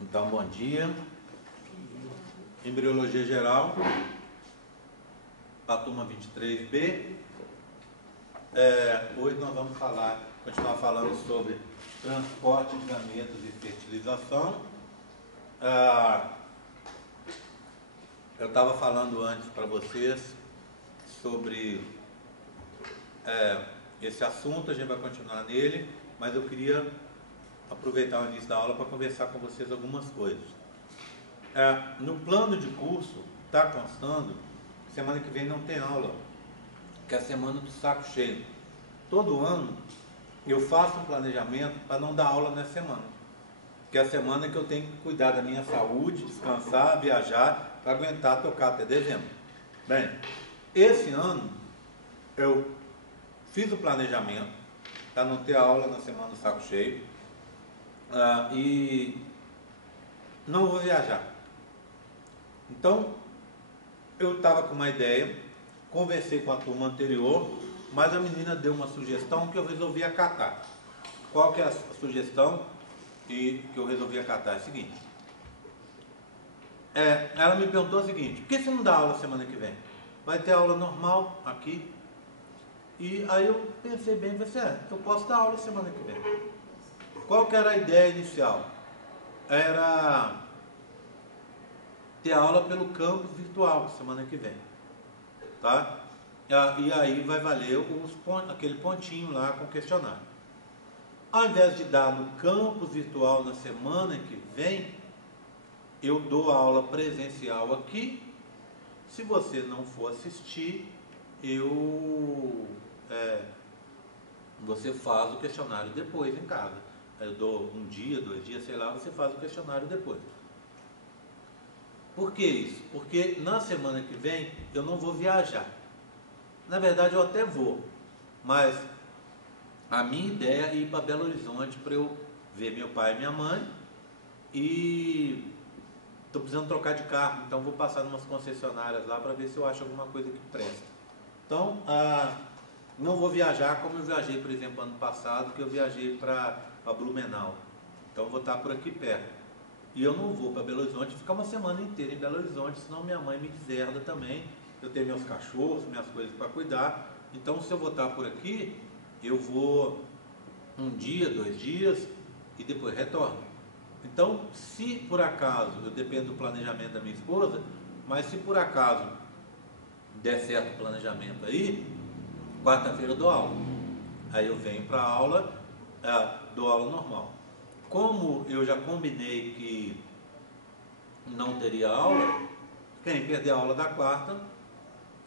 Então, bom dia. Embriologia geral, para a turma 23B. Hoje nós vamos continuar falando sobre transporte de gametas e fertilização. Eu estava falando antes para vocês sobre esse assunto, a gente vai continuar nele, mas eu queria aproveitar o início da aula para conversar com vocês algumas coisas. No plano de curso está constando que semana que vem não tem aula, que é a semana do saco cheio. Todo ano eu faço um planejamento para não dar aula nessa semana, que é a semana que eu tenho que cuidar da minha saúde, descansar, viajar, para aguentar tocar até dezembro. Bem, esse ano eu fiz o planejamento para não ter aula na semana do saco cheio e não vou viajar. Então, eu estava com uma ideia, conversei com a turma anterior, mas a menina deu uma sugestão que eu resolvi acatar. Qual que é a sugestão que eu resolvi acatar? É o seguinte. Ela me perguntou o seguinte: por que você não dá aula semana que vem? Vai ter aula normal aqui. E aí eu pensei bem, eu posso dar aula semana que vem. Qual que era a ideia inicial? Era ter aula pelo campus virtual semana que vem, tá? E aí vai valer aquele pontinho lá com o questionário. Ao invés de dar no campus virtual na semana que vem, eu dou a aula presencial aqui. Se você não for assistir, você faz o questionário depois em casa. Eu dou um dia, 2 dias, sei lá, você faz o questionário depois. Por que isso? Porque na semana que vem eu não vou viajar. Na verdade eu até vou, mas a minha ideia é ir para Belo Horizonte para eu ver meu pai e minha mãe. E estou precisando trocar de carro, então vou passar em umas concessionárias lá para ver se eu acho alguma coisa que presta. Então, não vou viajar como eu viajei, por exemplo, ano passado, que eu viajei para Blumenau. Então vou estar por aqui perto. E eu não vou para Belo Horizonte ficar uma semana inteira em Belo Horizonte, senão minha mãe me deserda também. Eu tenho meus cachorros, minhas coisas para cuidar. Então, se eu vou estar por aqui, eu vou 1 dia, 2 dias e depois retorno. Então, se por acaso, eu dependo do planejamento da minha esposa, mas se por acaso der certo o planejamento aí, quarta-feira eu dou aula. Aí eu venho para a aula, dou aula normal. Como eu já combinei que não teria aula, quem perder a aula da quarta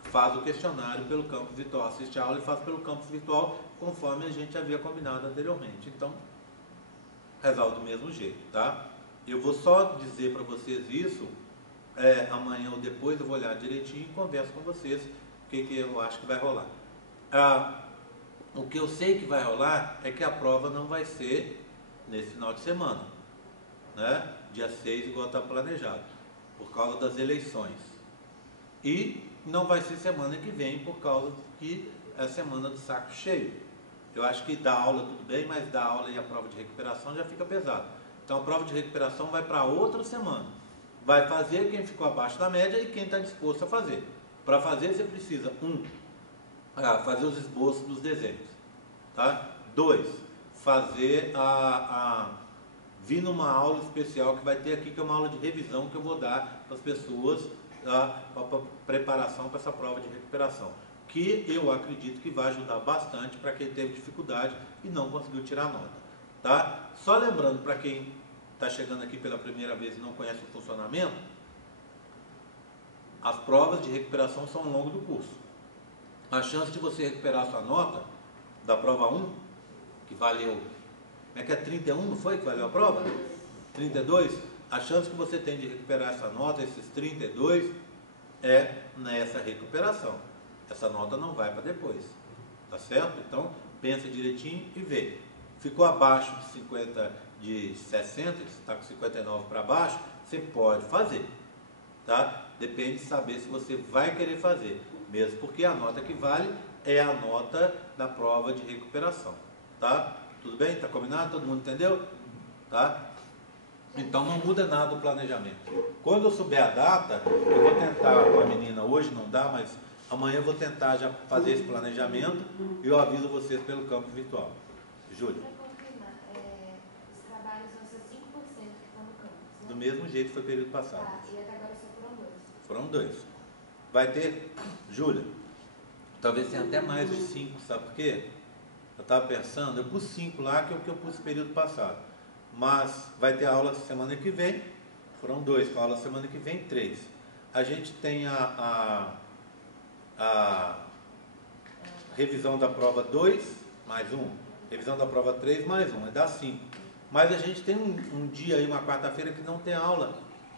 faz o questionário pelo campus virtual, assiste a aula e faz pelo campus virtual, conforme a gente havia combinado anteriormente. Então, resolve do mesmo jeito, tá? Eu vou só dizer para vocês isso, amanhã ou depois eu vou olhar direitinho e converso com vocês o que eu acho que vai rolar. O que eu sei que vai rolar é que a prova não vai ser nesse final de semana, né? Dia 6, igual está planejado, por causa das eleições. E não vai ser semana que vem, por causa que é a semana do saco cheio. Eu acho que dar aula tudo bem, mas dar aula e a prova de recuperação já fica pesado. Então a prova de recuperação vai para outra semana. Vai fazer quem ficou abaixo da média e quem está disposto a fazer. Para fazer você precisa, fazer os esboços dos desenhos, tá? 2, fazer vir numa aula especial que vai ter aqui, que é uma aula de revisão que eu vou dar para as pessoas, para preparação para essa prova de recuperação, que eu acredito que vai ajudar bastante para quem teve dificuldade e não conseguiu tirar nota, tá? Só lembrando para quem está chegando aqui pela primeira vez e não conhece o funcionamento, as provas de recuperação são ao longo do curso. A chance de você recuperar a sua nota da prova 1, que valeu, como é que é, 31, não foi que valeu a prova? 32? A chance que você tem de recuperar essa nota, esses 32, é nessa recuperação. Essa nota não vai para depois, tá certo? Então, pensa direitinho e vê. Ficou abaixo de 50, de 60, se está com 59 para baixo, você pode fazer, tá? Depende de saber se você vai querer fazer, mesmo porque a nota que vale é a nota da prova de recuperação, tá? Tudo bem? Tá combinado? Todo mundo entendeu? Tá? Então não muda nada o planejamento. Quando eu souber a data, eu vou tentar com a menina, hoje não dá, mas amanhã eu vou tentar já fazer esse planejamento e eu aviso vocês pelo campo virtual. Júlia. Para confirmar, os trabalhos vão ser 5% que estão no campus, né? Do mesmo jeito que foi período passado. Tá, e até agora só foram 2. Foram 2. Vai ter, Júlia, talvez tenha até mais de 5, sabe por quê? Eu estava pensando, eu pus 5 lá, que é o que eu pus no período passado. Mas vai ter aula semana que vem, foram 2, com a aula semana que vem, 3. A gente tem a revisão da prova 2, mais 1. Revisão da prova 3, mais 1, dá 5. Mas a gente tem um dia aí, uma quarta-feira, que não tem aula,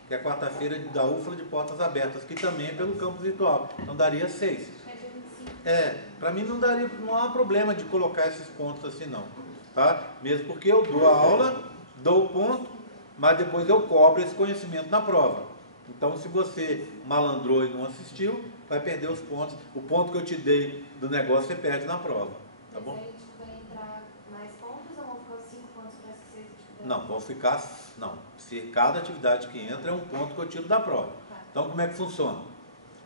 que é a quarta-feira da UFLA de Portas Abertas, que também é pelo campus virtual. Então daria 6. Para mim não há problema de colocar esses pontos assim não. Tá? Mesmo porque eu dou a aula, dou o ponto, mas depois eu cobro esse conhecimento na prova. Então se você malandrou e não assistiu, vai perder os pontos. O ponto que eu te dei do negócio você perde na prova. Tá bom? Vai entrar mais pontos ou vão ficar os 5 pontos para essa sexta atividade? Não, vão ficar. Não. Se cada atividade que entra é um ponto que eu tiro da prova. Então como é que funciona?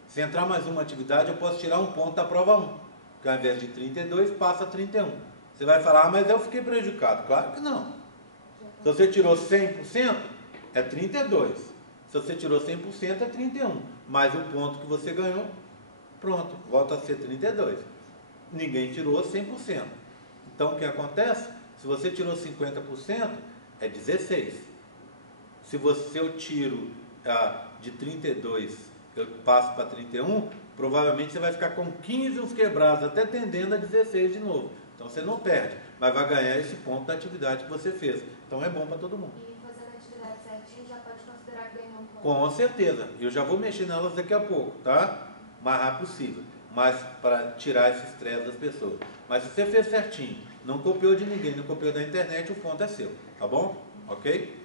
Se entrar mais uma atividade, eu posso tirar um ponto da prova 1. Que ao invés de 32, passa a 31. Você vai falar, mas eu fiquei prejudicado. Claro que não. Se você tirou 100%, é 32. Se você tirou 100%, é 31. Mais o ponto que você ganhou, pronto, volta a ser 32. Ninguém tirou 100%. Então, o que acontece? Se você tirou 50%, é 16. Se eu tiro de 32, eu passo para 31, provavelmente você vai ficar com 15 uns quebrados, até tendendo a 16 de novo. Então você não perde, mas vai ganhar esse ponto da atividade que você fez. Então é bom para todo mundo. E fazendo a atividade certinho, já pode considerar que ganhou um ponto? Com certeza. Eu já vou mexer nelas daqui a pouco, tá? O mais rápido possível. Mas para tirar esse estresse das pessoas. Mas se você fez certinho, não copiou de ninguém, não copiou da internet, o ponto é seu. Tá bom? Ok?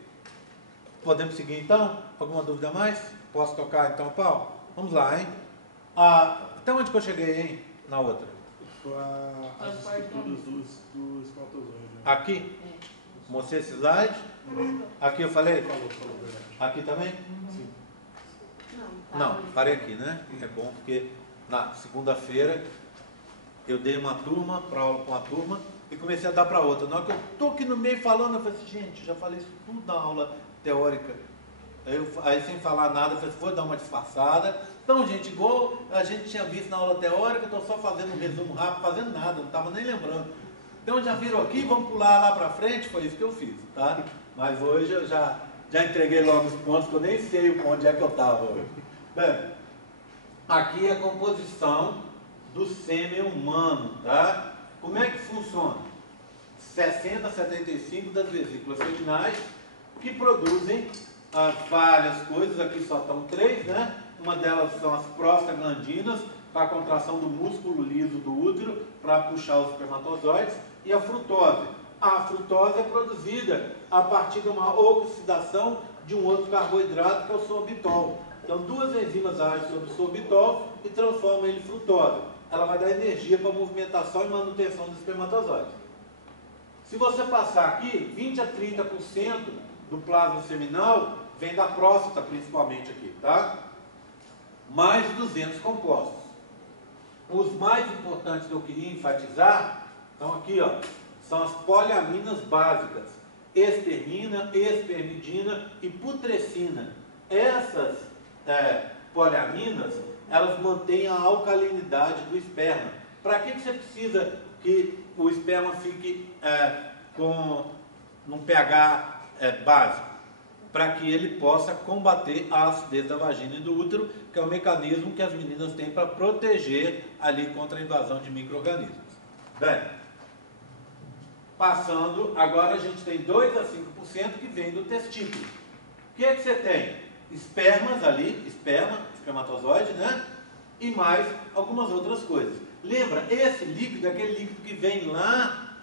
Podemos seguir então? Alguma dúvida a mais? Posso tocar então, Paulo? Vamos lá, hein? Até onde que eu cheguei, hein? Na outra. As estruturas do espermatozoide. Né? Aqui? Mostrei esse slide? Aqui eu falei? Falou, verdade. Aqui também? Sim. Não, parei aqui, né? É bom porque na segunda-feira eu dei uma turma, para aula com uma turma, e comecei a dar para outra. Na hora que eu estou aqui no meio falando, eu falei assim, gente, já falei isso tudo na aula teórica. Aí sem falar nada, eu falei, vou dar uma disfarçada. Então, gente, igual a gente tinha visto na aula teórica, estou só fazendo um resumo rápido, fazendo nada, não estava nem lembrando. Então já viram aqui, vamos pular lá para frente, foi isso que eu fiz, tá? Mas hoje eu já entreguei logo os pontos, que eu nem sei onde é que eu estava hoje. Bem, aqui é a composição do sêmen humano, tá? Como é que funciona? 60 a 75 das vesículas seminais que produzem várias coisas, aqui só estão 3, né? Uma delas são as prostaglandinas, para a contração do músculo liso do útero, para puxar os espermatozoides, e a frutose. A frutose é produzida a partir de uma oxidação de um outro carboidrato, que é o sorbitol. Então, 2 enzimas agem sobre o sorbitol e transformam ele em frutose. Ela vai dar energia para a movimentação e manutenção do espermatozoide. Se você passar aqui, 20 a 30% do plasma seminal vem da próstata, principalmente aqui, tá? Mais de 200 compostos. Os mais importantes que eu queria enfatizar, estão aqui, ó, são as poliaminas básicas, espermina, espermidina e putrescina. Essas poliaminas, elas mantêm a alcalinidade do esperma. Para que você precisa que o esperma fique num pH básico? Para que ele possa combater a acidez da vagina e do útero, que é o mecanismo que as meninas têm para proteger ali contra a invasão de micro-organismos. Bem, passando, agora a gente tem 2 a 5% que vem do testículo. O que é que você tem? Espermas ali, espermatozoide, né? E mais algumas outras coisas. Lembra, esse líquido é aquele líquido que vem lá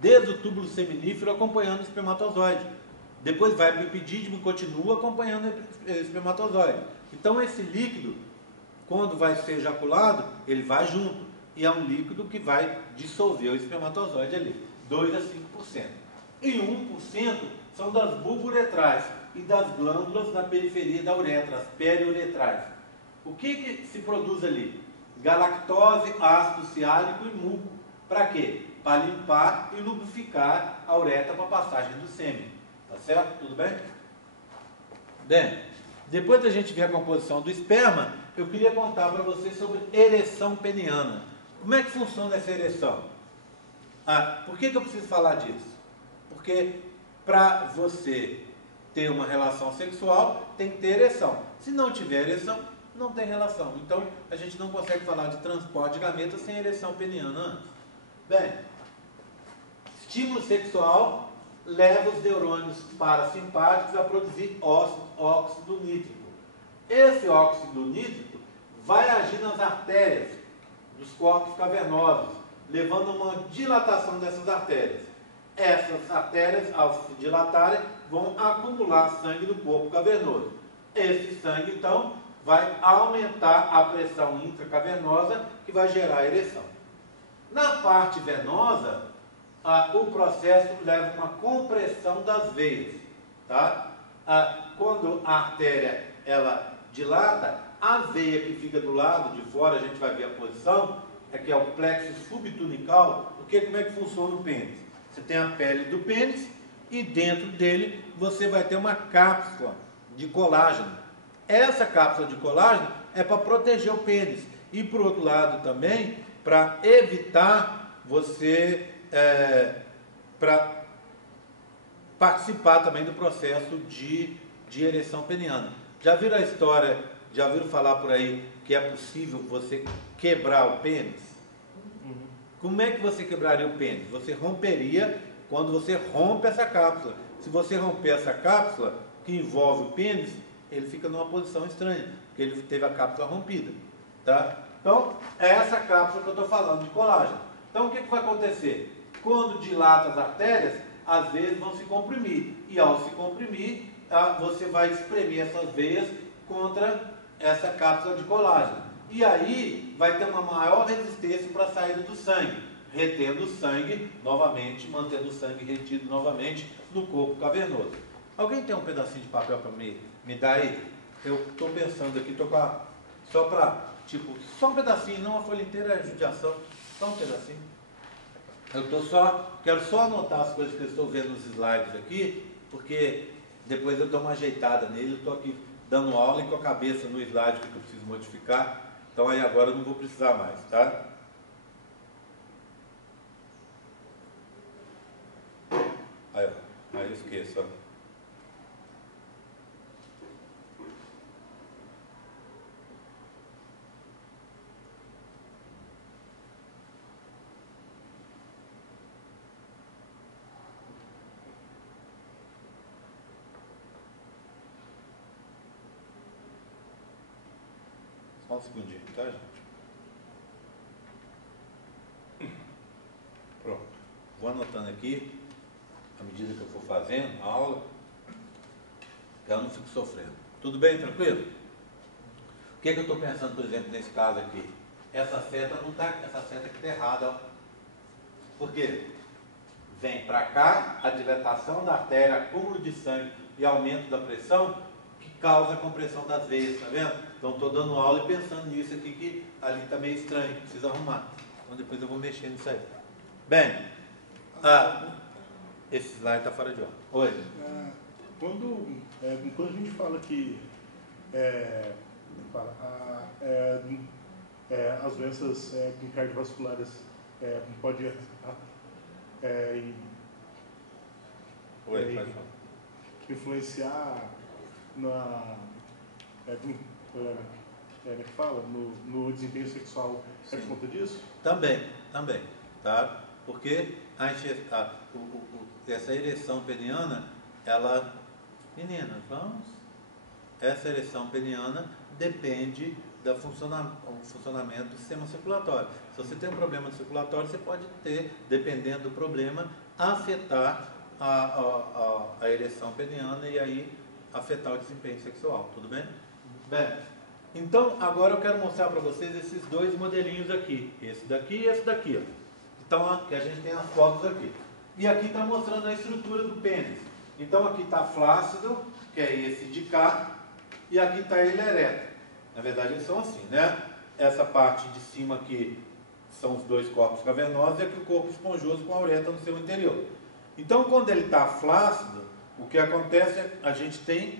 desde o túbulo seminífero acompanhando o espermatozoide. Depois vai para o epidídimo e continua acompanhando o espermatozoide. Então esse líquido, quando vai ser ejaculado, ele vai junto. E é um líquido que vai dissolver o espermatozoide ali. 2 a 5%. E 1% são das bulbouretrais e das glândulas na periferia da uretra, as periuretrais. O que se produz ali? Galactose, ácido ciálico e muco. Para quê? Para limpar e lubrificar a uretra para a passagem do sêmen. Tá certo? Tudo bem? Bem, depois da gente ver a composição do esperma, eu queria contar para vocês sobre ereção peniana. Como é que funciona essa ereção? Por que eu preciso falar disso? Porque para você ter uma relação sexual, tem que ter ereção. Se não tiver ereção, não tem relação. Então, a gente não consegue falar de transporte de gametas sem ereção peniana antes. Bem, estímulo sexual leva os neurônios parasimpáticos a produzir óxido nítrico. Esse óxido nítrico vai agir nas artérias dos corpos cavernosos, levando a uma dilatação dessas artérias. Essas artérias, ao se dilatarem, vão acumular sangue no corpo cavernoso. Esse sangue, então, vai aumentar a pressão intracavernosa, que vai gerar a ereção. Na parte venosa, o processo leva uma compressão das veias. Tá? Quando a artéria ela dilata, a veia que fica do lado de fora, a gente vai ver a posição, que é o plexo subtunical, porque como é que funciona o pênis? Você tem a pele do pênis e dentro dele você vai ter uma cápsula de colágeno. Essa cápsula de colágeno é para proteger o pênis e, por outro lado, também para evitar você, para participar também do processo de ereção peniana. Já viram a história, já viram falar por aí que é possível você quebrar o pênis? Como é que você quebraria o pênis? Você romperia quando você rompe essa cápsula. Se você romper essa cápsula, que envolve o pênis, ele fica numa posição estranha, porque ele teve a cápsula rompida. Tá? Então, é essa cápsula que eu estou falando, de colágeno. Então, o que vai acontecer? Quando dilata as artérias, as veias vão se comprimir. E ao se comprimir, você vai espremer essas veias contra essa cápsula de colágeno. E aí vai ter uma maior resistência para a saída do sangue, retendo o sangue novamente, mantendo o sangue retido novamente no corpo cavernoso. Alguém tem um pedacinho de papel para me dar aí? Eu estou pensando aqui, estou com só para, só um pedacinho, não a folha inteira é judiação, só um pedacinho. Quero só anotar as coisas que eu estou vendo nos slides aqui, porque depois eu dou uma ajeitada nele, eu estou aqui dando aula e com a cabeça no slide que eu preciso modificar. Então aí agora eu não vou precisar mais, tá? Aí eu esqueço, ó. Só um segundinho, tá, gente? Pronto. Vou anotando aqui, à medida que eu for fazendo a aula, que eu não fico sofrendo. Tudo bem, tranquilo? O que eu estou pensando, por exemplo, nesse caso aqui? Essa seta não está, essa seta aqui está errada, ó. Por quê? Vem para cá, a dilatação da artéria, acúmulo de sangue e aumento da pressão, que causa a compressão das veias, tá vendo? Então estou dando aula e pensando nisso aqui, que ali está meio estranho, precisa arrumar. Então depois eu vou mexer nisso aí. Bem, esse slide está fora de ordem. Oi. Quando a gente fala que as doenças cardiovasculares podem influenciar no desempenho sexual, é por conta disso? Também, tá? Porque essa ereção peniana, essa ereção peniana depende do funcionamento do sistema circulatório. Se você tem um problema circulatório, você pode ter, dependendo do problema, afetar a ereção peniana e aí afetar o desempenho sexual, tudo bem? Bem, então agora eu quero mostrar para vocês esses dois modelinhos aqui, esse daqui e esse daqui, ó. Então, que a gente tem as fotos aqui. E aqui está mostrando a estrutura do pênis. Então aqui está flácido, que é esse de cá, e aqui está ele ereto. Na verdade eles são assim, né? Essa parte de cima aqui são os dois corpos cavernosos e aqui o corpo esponjoso com a uretra no seu interior. Então quando ele está flácido, o que acontece é que a gente tem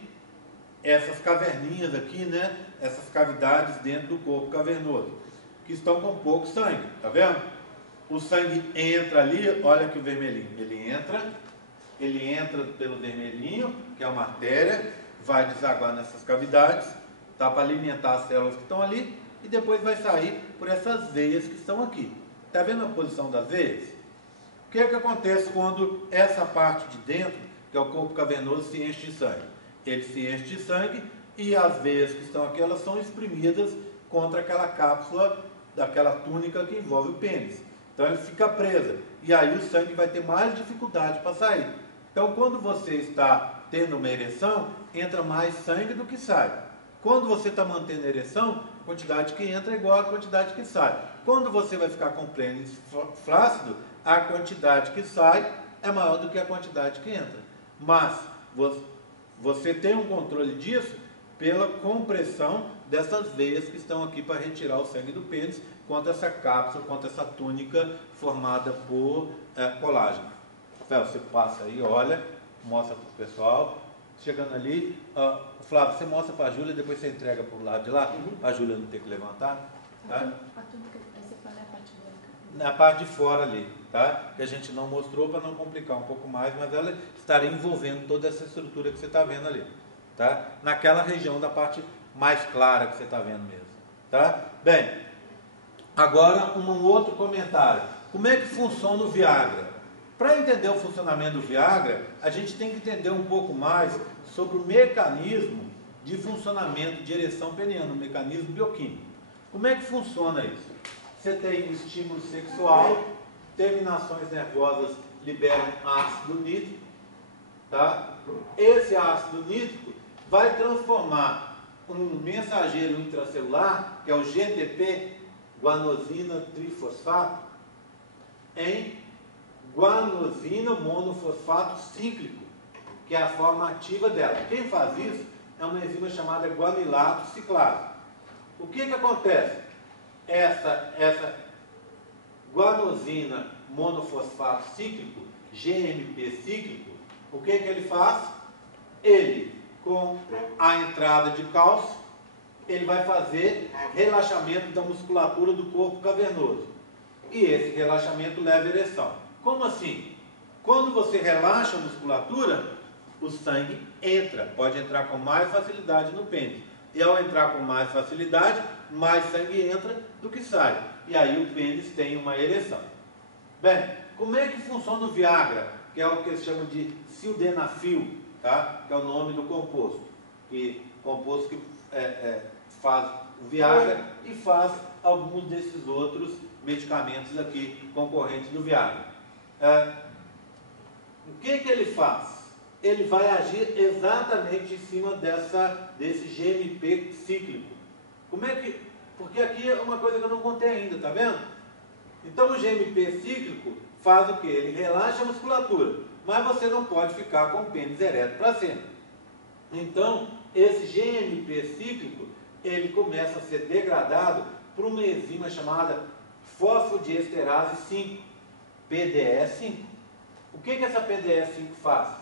essas caverninhas aqui, né? Essas cavidades dentro do corpo cavernoso, que estão com pouco sangue, tá vendo? O sangue entra ali, olha aqui o vermelhinho, ele entra pelo vermelhinho, que é uma artéria, vai desaguar nessas cavidades, tá, para alimentar as células que estão ali, e depois vai sair por essas veias que estão aqui. Tá vendo a posição das veias? O que é que acontece quando essa parte de dentro, que é o corpo cavernoso, se enche de sangue? Ele se enche de sangue e as veias que estão aqui, elas são espremidas contra aquela cápsula, daquela túnica que envolve o pênis. Então ele fica presa. E aí o sangue vai ter mais dificuldade para sair. Então quando você está tendo uma ereção, entra mais sangue do que sai. Quando você está mantendo a ereção, a quantidade que entra é igual à quantidade que sai. Quando você vai ficar com pênis flácido, a quantidade que sai é maior do que a quantidade que entra. Mas você tem um controle disso pela compressão dessas veias que estão aqui para retirar o sangue do pênis contra essa cápsula, contra essa túnica formada por colágeno. Você passa aí, olha, mostra para o pessoal. Chegando ali, Flávio, você mostra para a Júlia, depois você entrega para o lado de lá, para a Júlia não ter que levantar. Tá? A túnica, você fala a parte branca. Na parte de fora ali, tá? Que a gente não mostrou para não complicar um pouco mais, mas ela estaria envolvendo toda essa estrutura que você está vendo ali, tá? Naquela região da parte mais clara que você está vendo mesmo, tá? Bem, agora um outro comentário. Como é que funciona o Viagra? Para entender o funcionamento do Viagra, a gente tem que entender um pouco mais sobre o mecanismo de funcionamento de ereção peniana, o mecanismo bioquímico. Como é que funciona isso? Você tem estímulo sexual, terminações nervosas liberam ácido nítrico, tá? Esse ácido nítrico vai transformar um mensageiro intracelular, que é o GTP, guanosina trifosfato, em guanosina monofosfato cíclico, que é a forma ativa dela. Quem faz isso é uma enzima chamada guanilato ciclase. O que acontece? Essa guanosina monofosfato cíclico, GMP cíclico, o que ele faz? Ele, com a entrada de cálcio, ele vai fazer relaxamento da musculatura do corpo cavernoso. E esse relaxamento leva à ereção. Como assim? Quando você relaxa a musculatura, o sangue entra, pode entrar com mais facilidade no pênis. E ao entrar com mais facilidade, mais sangue entra do que sai. E aí o pênis tem uma ereção. Bem, como é que funciona o Viagra? Que é o que eles chamam de sildenafil, tá? Que é o nome do composto. Composto que faz o Viagra e faz alguns desses outros medicamentos aqui concorrentes do Viagra. O que ele faz? Ele vai agir exatamente em cima desse GMP cíclico. Como é que... Porque aqui é uma coisa que eu não contei ainda, tá vendo? Então o GMP cíclico faz o quê? Ele relaxa a musculatura, mas você não pode ficar com o pênis ereto para sempre. Então, esse GMP cíclico, ele começa a ser degradado por uma enzima chamada fosfodiesterase 5, PDE5. O que essa PDE5 faz?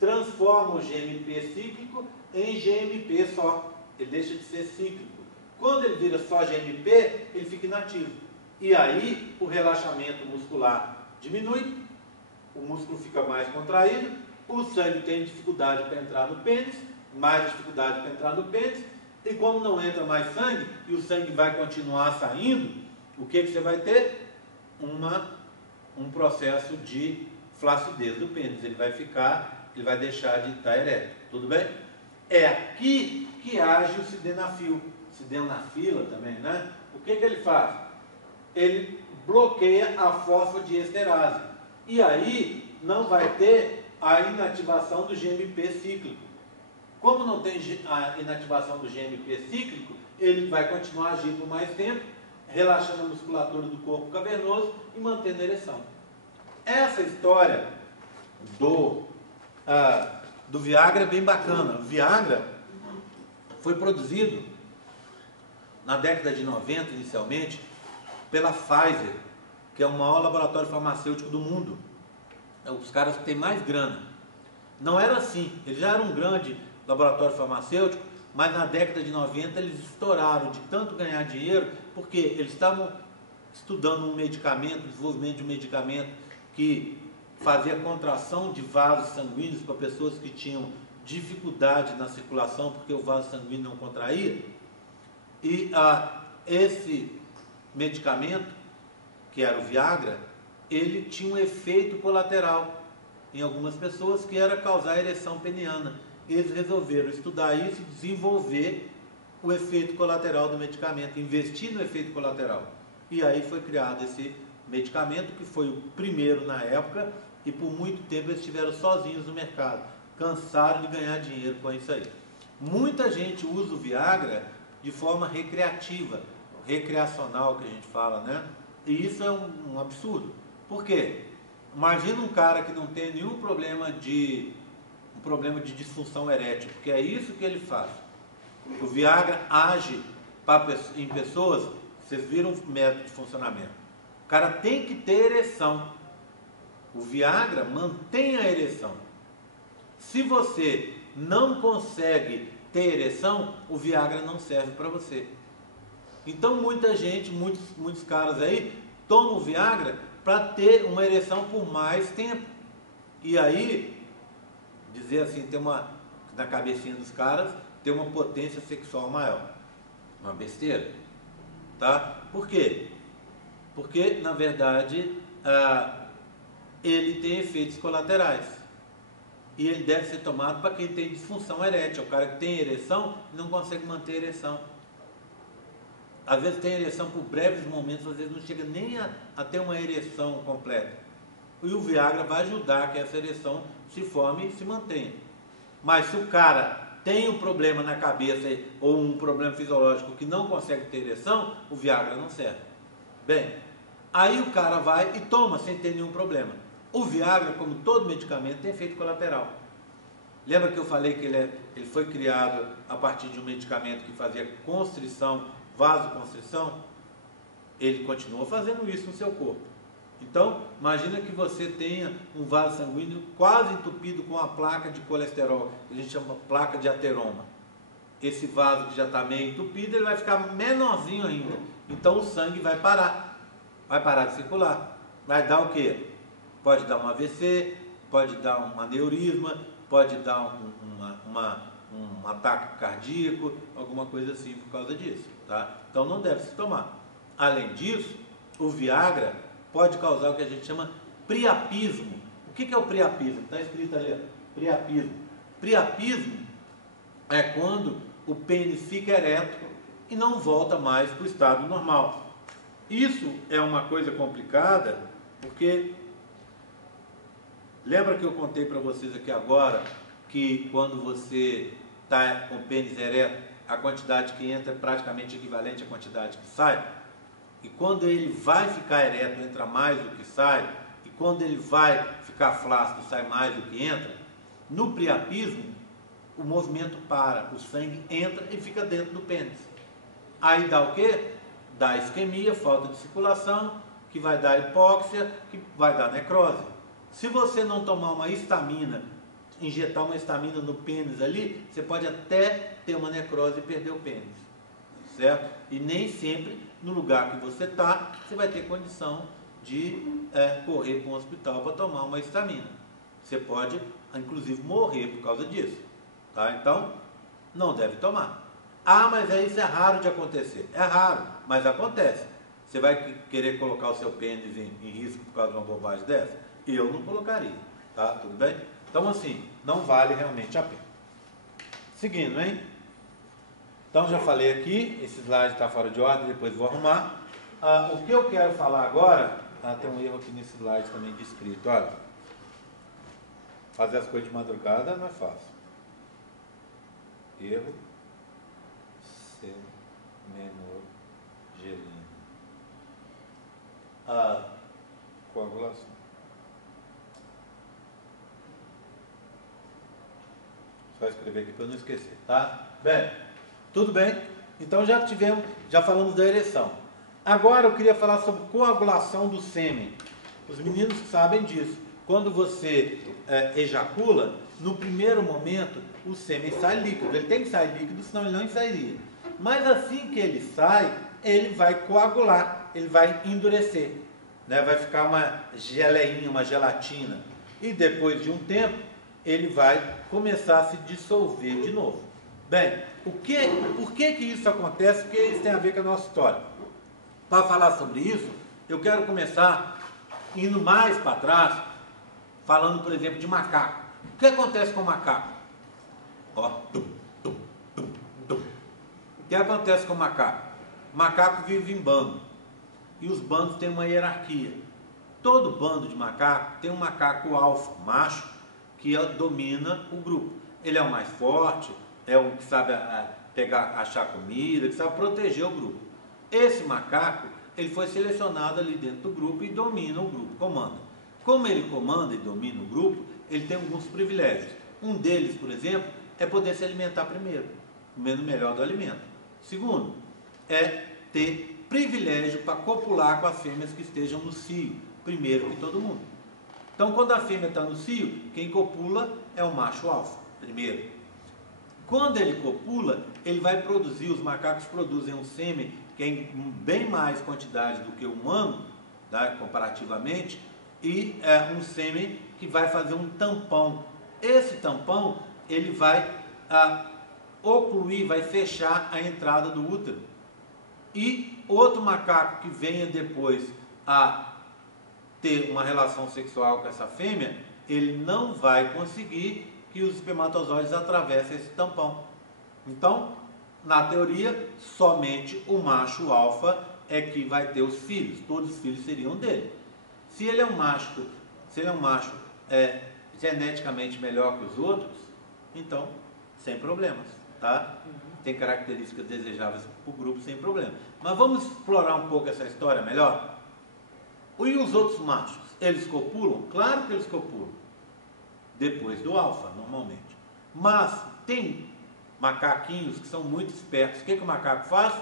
Transforma o GMP cíclico em GMP só. Ele deixa de ser cíclico. Quando ele vira só GMP, ele fica inativo. E aí o relaxamento muscular diminui, o músculo fica mais contraído, o sangue tem dificuldade para entrar no pênis, mais dificuldade para entrar no pênis, e como não entra mais sangue, e o sangue vai continuar saindo, o que você vai ter? Um processo de flacidez do pênis. Ele vai deixar de estar ereto. Tudo bem? É aqui que age o sildenafila também, né? O que ele faz? Ele bloqueia a fosfodiesterase. E aí não vai ter a inativação do GMP cíclico. Como não tem a inativação do GMP cíclico, ele vai continuar agindo por mais tempo, relaxando a musculatura do corpo cavernoso e mantendo a ereção. Essa história do do Viagra é bem bacana. O Viagra foi produzido na década de 90, inicialmente, pela Pfizer, que é o maior laboratório farmacêutico do mundo. Os caras que têm mais grana. Não era assim, eles já eram um grande laboratório farmacêutico, mas na década de 90 eles estouraram de tanto ganhar dinheiro, porque eles estavam estudando um medicamento, desenvolvimento de um medicamento que fazia contração de vasos sanguíneos para pessoas que tinham dificuldade na circulação, porque o vaso sanguíneo não contraía. E esse medicamento, que era o Viagra, ele tinha um efeito colateral em algumas pessoas, que era causar ereção peniana. Eles resolveram estudar isso e desenvolver o efeito colateral do medicamento, investir no efeito colateral. E aí foi criado esse medicamento, que foi o primeiro na época, e por muito tempo eles estiveram sozinhos no mercado. Cansaram de ganhar dinheiro com isso aí. Muita gente usa o Viagra de forma recreativa, recreacional, que a gente fala, né? E isso é um absurdo. Por quê? Imagina um cara que não tem nenhum problema de disfunção erétil, porque é isso que ele faz. O Viagra age em pessoas, vocês viram o método de funcionamento. O cara tem que ter ereção. O Viagra mantém a ereção. Se você não consegue ter ereção, o Viagra não serve para você. Então muita gente, muitos caras aí, tomam o Viagra para ter uma ereção por mais tempo. E aí, dizer assim, na cabecinha dos caras, ter uma potência sexual maior. Uma besteira. Tá? Por quê? Porque, na verdade, ele tem efeitos colaterais. E ele deve ser tomado para quem tem disfunção erétil. O cara que tem ereção não consegue manter a ereção. Às vezes tem ereção por breves momentos, às vezes não chega nem a ter uma ereção completa. E o Viagra vai ajudar que essa ereção se forme e se mantenha. Mas se o cara tem um problema na cabeça ou um problema fisiológico que não consegue ter ereção, o Viagra não serve. Bem, aí o cara vai e toma sem ter nenhum problema. O Viagra, como todo medicamento, tem efeito colateral. Lembra que eu falei que ele foi criado a partir de um medicamento que fazia constrição, vasoconstrição? Ele continua fazendo isso no seu corpo. Então, imagina que você tenha um vaso sanguíneo quase entupido com uma placa de colesterol, que a gente chama placa de ateroma. Esse vaso que já está meio entupido, ele vai ficar menorzinho ainda. Então o sangue vai parar de circular. Vai dar o quê? Pode dar um AVC, pode dar um aneurisma, pode dar um ataque cardíaco, alguma coisa assim por causa disso. Tá? Então não deve se tomar. Além disso, o Viagra pode causar o que a gente chama priapismo. O que é o priapismo? Está escrito ali, ó, priapismo. Priapismo é quando o pênis fica ereto e não volta mais para o estado normal. Isso é uma coisa complicada, porque lembra que eu contei para vocês aqui agora que quando você está com o pênis ereto, a quantidade que entra é praticamente equivalente à quantidade que sai? E quando ele vai ficar ereto, entra mais do que sai, e quando ele vai ficar flácido, sai mais do que entra. No priapismo, o movimento para, o sangue entra e fica dentro do pênis. Aí dá o quê? Dá isquemia, falta de circulação, que vai dar hipóxia, que vai dar necrose. Se você não tomar uma histamina, injetar uma histamina no pênis ali, você pode até ter uma necrose e perder o pênis. Certo? E nem sempre, no lugar que você está, você vai ter condição de correr para um hospital para tomar uma histamina. Você pode, inclusive, morrer por causa disso. Tá? Então, não deve tomar. Ah, mas isso é raro de acontecer. É raro, mas acontece. Você vai querer colocar o seu pênis em risco por causa de uma bobagem dessa? Eu não colocaria. Tá? Tudo bem? Então, assim, não vale realmente a pena. Seguindo, hein? Então, já falei aqui, esse slide está fora de ordem, depois vou arrumar. O que eu quero falar agora, tem um erro aqui nesse slide também de escrito, olha. Fazer as coisas de madrugada não é fácil. Erro semenogelina. Coagulação. Só escrever aqui para eu não esquecer, tá? Bem, tudo bem? Então já falamos da ereção. Agora eu queria falar sobre coagulação do sêmen. Os meninos sabem disso. Quando você ejacula, no primeiro momento o sêmen sai líquido. Ele tem que sair líquido, senão ele não sairia. Mas assim que ele sai, ele vai coagular, ele vai endurecer, né? Vai ficar uma geleinha, uma gelatina. E depois de um tempo, ele vai começar a se dissolver de novo. Bem, por que isso acontece? Porque isso tem a ver com a nossa história. Para falar sobre isso, eu quero começar indo mais para trás, falando, por exemplo, de macaco. O que acontece com o macaco? Ó, o que acontece com o macaco? O macaco vive em bando. E os bandos têm uma hierarquia. Todo bando de macaco tem um macaco alfa, macho, que domina o grupo. Ele é o mais forte, é o que sabe achar comida, que sabe proteger o grupo. Esse macaco, ele foi selecionado ali dentro do grupo e domina o grupo, comanda. Como ele comanda e domina o grupo, ele tem alguns privilégios. Um deles, por exemplo, é poder se alimentar primeiro, comendo o melhor do alimento. Segundo, é ter privilégio para copular com as fêmeas que estejam no cio, primeiro que todo mundo. Então, quando a fêmea está no cio, quem copula é o macho alfa, primeiro. Quando ele copula, ele vai produzir, os macacos produzem um sêmen que é em bem mais quantidade do que o humano, tá, comparativamente, e é um sêmen que vai fazer um tampão. Esse tampão, ele vai ocluir, vai fechar a entrada do útero. E outro macaco que venha depois a ter uma relação sexual com essa fêmea, ele não vai conseguir que os espermatozoides atravessem esse tampão. Então, na teoria, somente o macho alfa é que vai ter os filhos. Todos os filhos seriam dele. Se ele é um macho, geneticamente melhor que os outros, então, sem problemas, tá? Tem características desejáveis para o grupo, sem problema. Mas vamos explorar um pouco essa história melhor? E os outros machos, eles copulam? Claro que eles copulam. Depois do alfa, normalmente. Mas tem macaquinhos que são muito espertos. O que o macaco faz?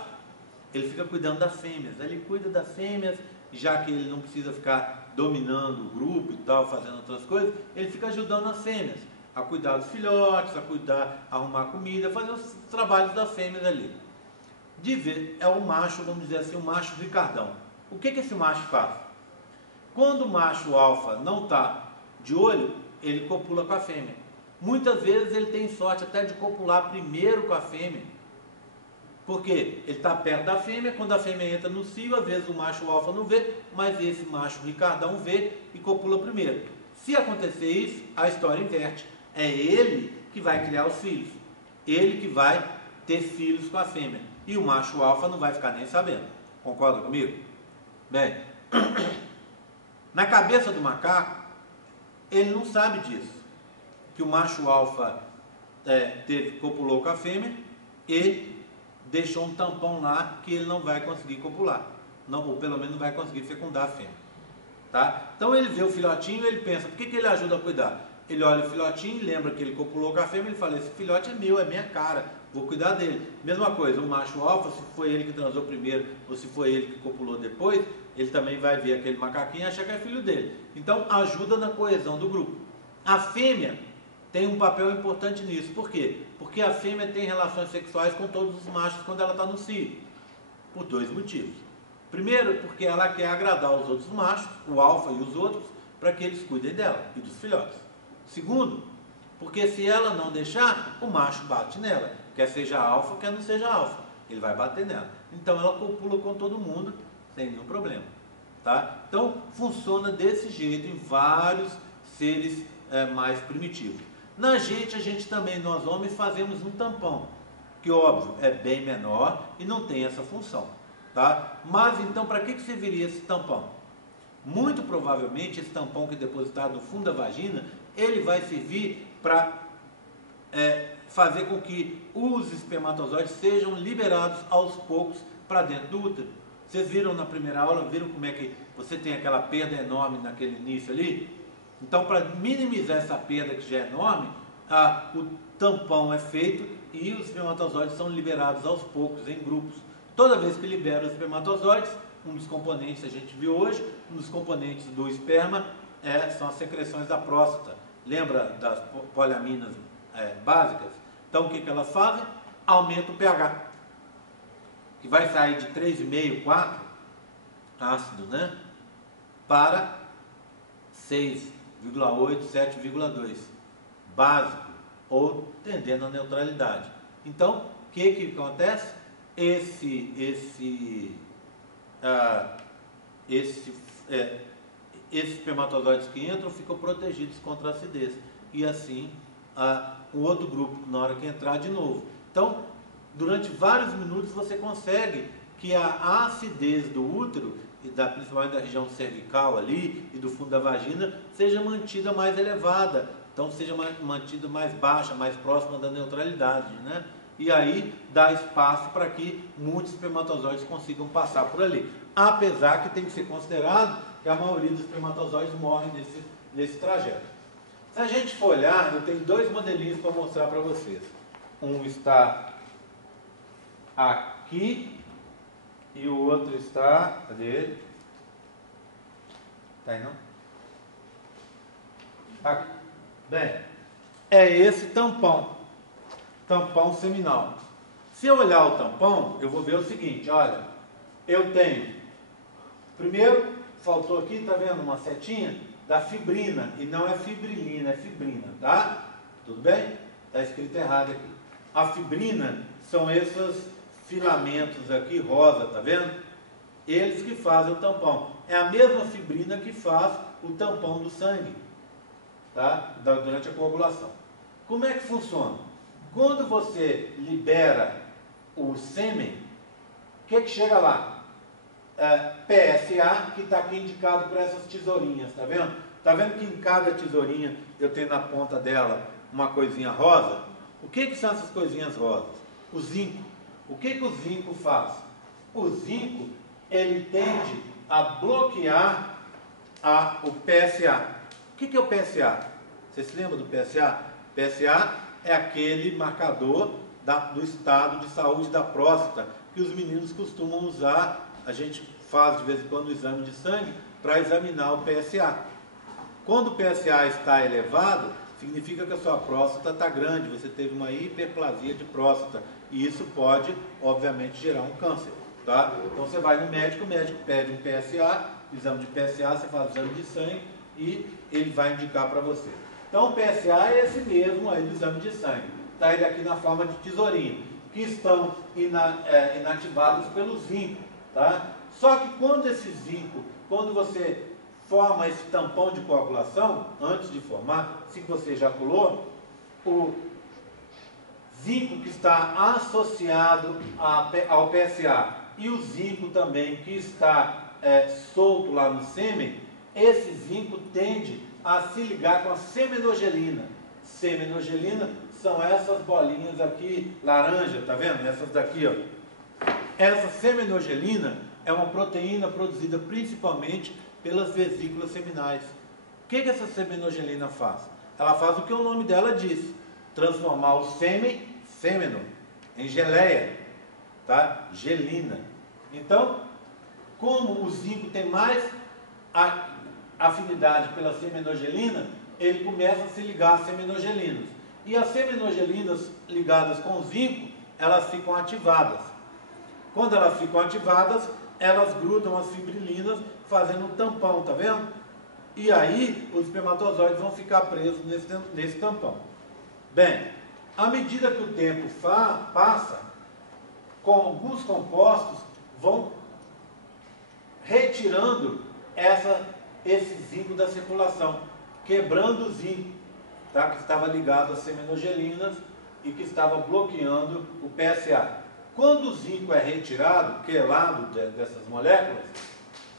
Ele fica cuidando das fêmeas. Ele cuida das fêmeas, já que ele não precisa ficar dominando o grupo e tal, fazendo outras coisas, ele fica ajudando as fêmeas a cuidar dos filhotes, a arrumar comida, fazer os trabalhos das fêmeas ali. É o macho, vamos dizer assim, o macho ricardão. O que esse macho faz? Quando o macho alfa não está de olho, ele copula com a fêmea. Muitas vezes ele tem sorte até de copular primeiro com a fêmea. Porque ele está perto da fêmea, quando a fêmea entra no cio, às vezes o macho alfa não vê, mas esse macho ricardão vê e copula primeiro. Se acontecer isso, a história inverte. É ele que vai criar os filhos. Ele que vai ter filhos com a fêmea. E o macho alfa não vai ficar nem sabendo. Concorda comigo? Bem, na cabeça do macaco, ele não sabe disso. Que o macho alfa copulou com a fêmea e deixou um tampão lá que ele não vai conseguir copular. Não, ou pelo menos não vai conseguir fecundar a fêmea. Tá? Então ele vê o filhotinho e ele pensa, por que ele ajuda a cuidar? Ele olha o filhotinho, lembra que ele copulou com a fêmea, ele fala, esse filhote é meu, é minha cara, vou cuidar dele. Mesma coisa, o macho alfa, se foi ele que transou primeiro ou se foi ele que copulou depois, ele também vai ver aquele macaquinho e achar que é filho dele. Então ajuda na coesão do grupo. A fêmea tem um papel importante nisso. Por quê? Porque a fêmea tem relações sexuais com todos os machos quando ela está no cio. Por dois motivos. Primeiro, porque ela quer agradar os outros machos, o alfa e os outros, para que eles cuidem dela e dos filhotes. Segundo, porque se ela não deixar, o macho bate nela. Quer seja alfa, quer não seja alfa. Ele vai bater nela. Então ela copula com todo mundo, sem nenhum problema. Tá? Então funciona desse jeito em vários seres mais primitivos. Na gente, a gente também, nós homens, fazemos um tampão, que óbvio, é bem menor e não tem essa função. Tá? Mas então, para que serviria esse tampão? Muito provavelmente, esse tampão que é depositado no fundo da vagina, ele vai servir para fazer com que os espermatozoides sejam liberados aos poucos para dentro do útero. Vocês viram na primeira aula, viram como é que você tem aquela perda enorme naquele início ali? Então, para minimizar essa perda que já é enorme, o tampão é feito e os espermatozoides são liberados aos poucos, em grupos. Toda vez que libera os espermatozoides, um dos componentes a gente viu hoje, um dos componentes do esperma são as secreções da próstata. Lembra das poliaminas básicas? Então o que elas fazem? Aumenta o pH, que vai sair de 3,5, 4, ácido, né? Para 6,8, 7,2, básico, ou tendendo à neutralidade. Então, o que acontece? Esses espermatozoides que entram ficam protegidos contra a acidez. E assim, o outro grupo, na hora que entrar, de novo. Então, durante vários minutos você consegue que a acidez do útero, principalmente da região cervical ali e do fundo da vagina, seja mantida mais elevada. Então seja mantida mais baixa, mais próxima da neutralidade, né? E aí dá espaço para que muitos espermatozoides consigam passar por ali. Apesar que tem que ser considerado que a maioria dos espermatozoides morrem nesse trajeto. Se a gente for olhar, eu tenho dois modelinhos para mostrar para vocês. Um está aqui e o outro está... Cadê ele? Está aí não? Aqui. Bem, é esse tampão seminal. Se eu olhar o tampão, eu vou ver o seguinte, olha, eu tenho, primeiro, faltou aqui, está vendo uma setinha da fibrina, e não é fibrilina, é fibrina, tá? Tudo bem? Está escrito errado aqui. A fibrina são esses filamentos aqui, rosa, tá vendo? Eles que fazem o tampão. É a mesma fibrina que faz o tampão do sangue, tá? Durante a coagulação. Como é que funciona? Quando você libera o sêmen, o que chega lá? PSA, que está aqui indicado por essas tesourinhas, tá vendo? Tá vendo que em cada tesourinha eu tenho na ponta dela uma coisinha rosa? O que são essas coisinhas rosas? O zinco. O que o zinco faz? O zinco, ele tende a bloquear o PSA. O que é o PSA? Você se lembra do PSA? PSA é aquele marcador do estado de saúde da próstata que os meninos costumam usar. A gente faz de vez em quando o exame de sangue para examinar o PSA. Quando o PSA está elevado, significa que a sua próstata está grande, você teve uma hiperplasia de próstata, e isso pode, obviamente, gerar um câncer, tá? Então você vai no médico, o médico pede um PSA, exame de PSA, você faz o exame de sangue e ele vai indicar para você. Então o PSA é esse mesmo aí do exame de sangue, está ele aqui na forma de tesourinha, que estão inativados pelo zinco, tá? Só que quando você forma esse tampão de coagulação, antes de formar, se você ejaculou, o zinco que está associado ao PSA e o zinco também que está solto lá no sêmen, esse zinco tende a se ligar com a semenogelina. Semenogelina são essas bolinhas aqui, laranja, tá vendo? Essas daqui, ó. Essa semenogelina é uma proteína produzida principalmente pelas vesículas seminais. O que essa semenogelina faz? Ela faz o que o nome dela diz, transformar o sêmeno, em geleia, tá? Gelina. Então, como o zinco tem mais afinidade pela semenogelina, ele começa a se ligar às semenogelinas. E as semenogelinas ligadas com o zinco, elas ficam ativadas. Quando elas ficam ativadas, elas grudam as fibrilinas, fazendo um tampão, tá vendo? E aí, os espermatozoides vão ficar presos nesse tampão. Bem, à medida que o tempo passa, com alguns compostos vão retirando esse zinco da circulação, quebrando o zinco, tá? Que estava ligado às semenogelinas e que estava bloqueando o PSA. Quando o zinco é retirado, quelado dessas moléculas,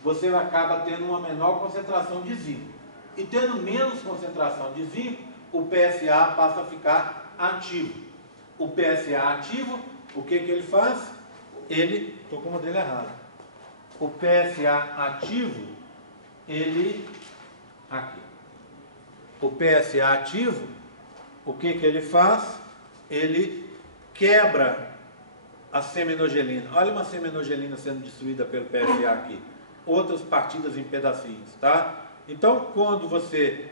você acaba tendo uma menor concentração de zinco. E tendo menos concentração de zinco, o PSA passa a ficar ativo. O PSA ativo, o que ele faz? Estou com o modelo errado. O PSA ativo, aqui. O PSA ativo, o que ele faz? Ele quebra a seminogelina. Olha uma seminogelina sendo destruída pelo PSA aqui. Outras partidas em pedacinhos, tá? Então, quando você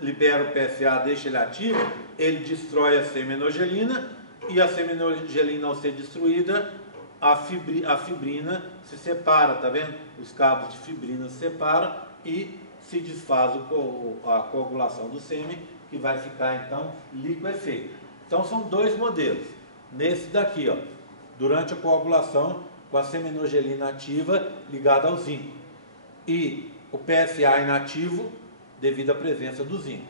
libera o PSA, deixa ele ativo, ele destrói a seminogelina, e a seminogelina, ao ser destruída, a fibrina se separa, tá vendo? Os cabos de fibrina se separam e se desfaz a coagulação do sêmen, que vai ficar então liquefeito. Então são dois modelos. Nesse daqui, ó, durante a coagulação com a seminogelina ativa ligada ao zinco, e o PSA inativo devido à presença do zinco.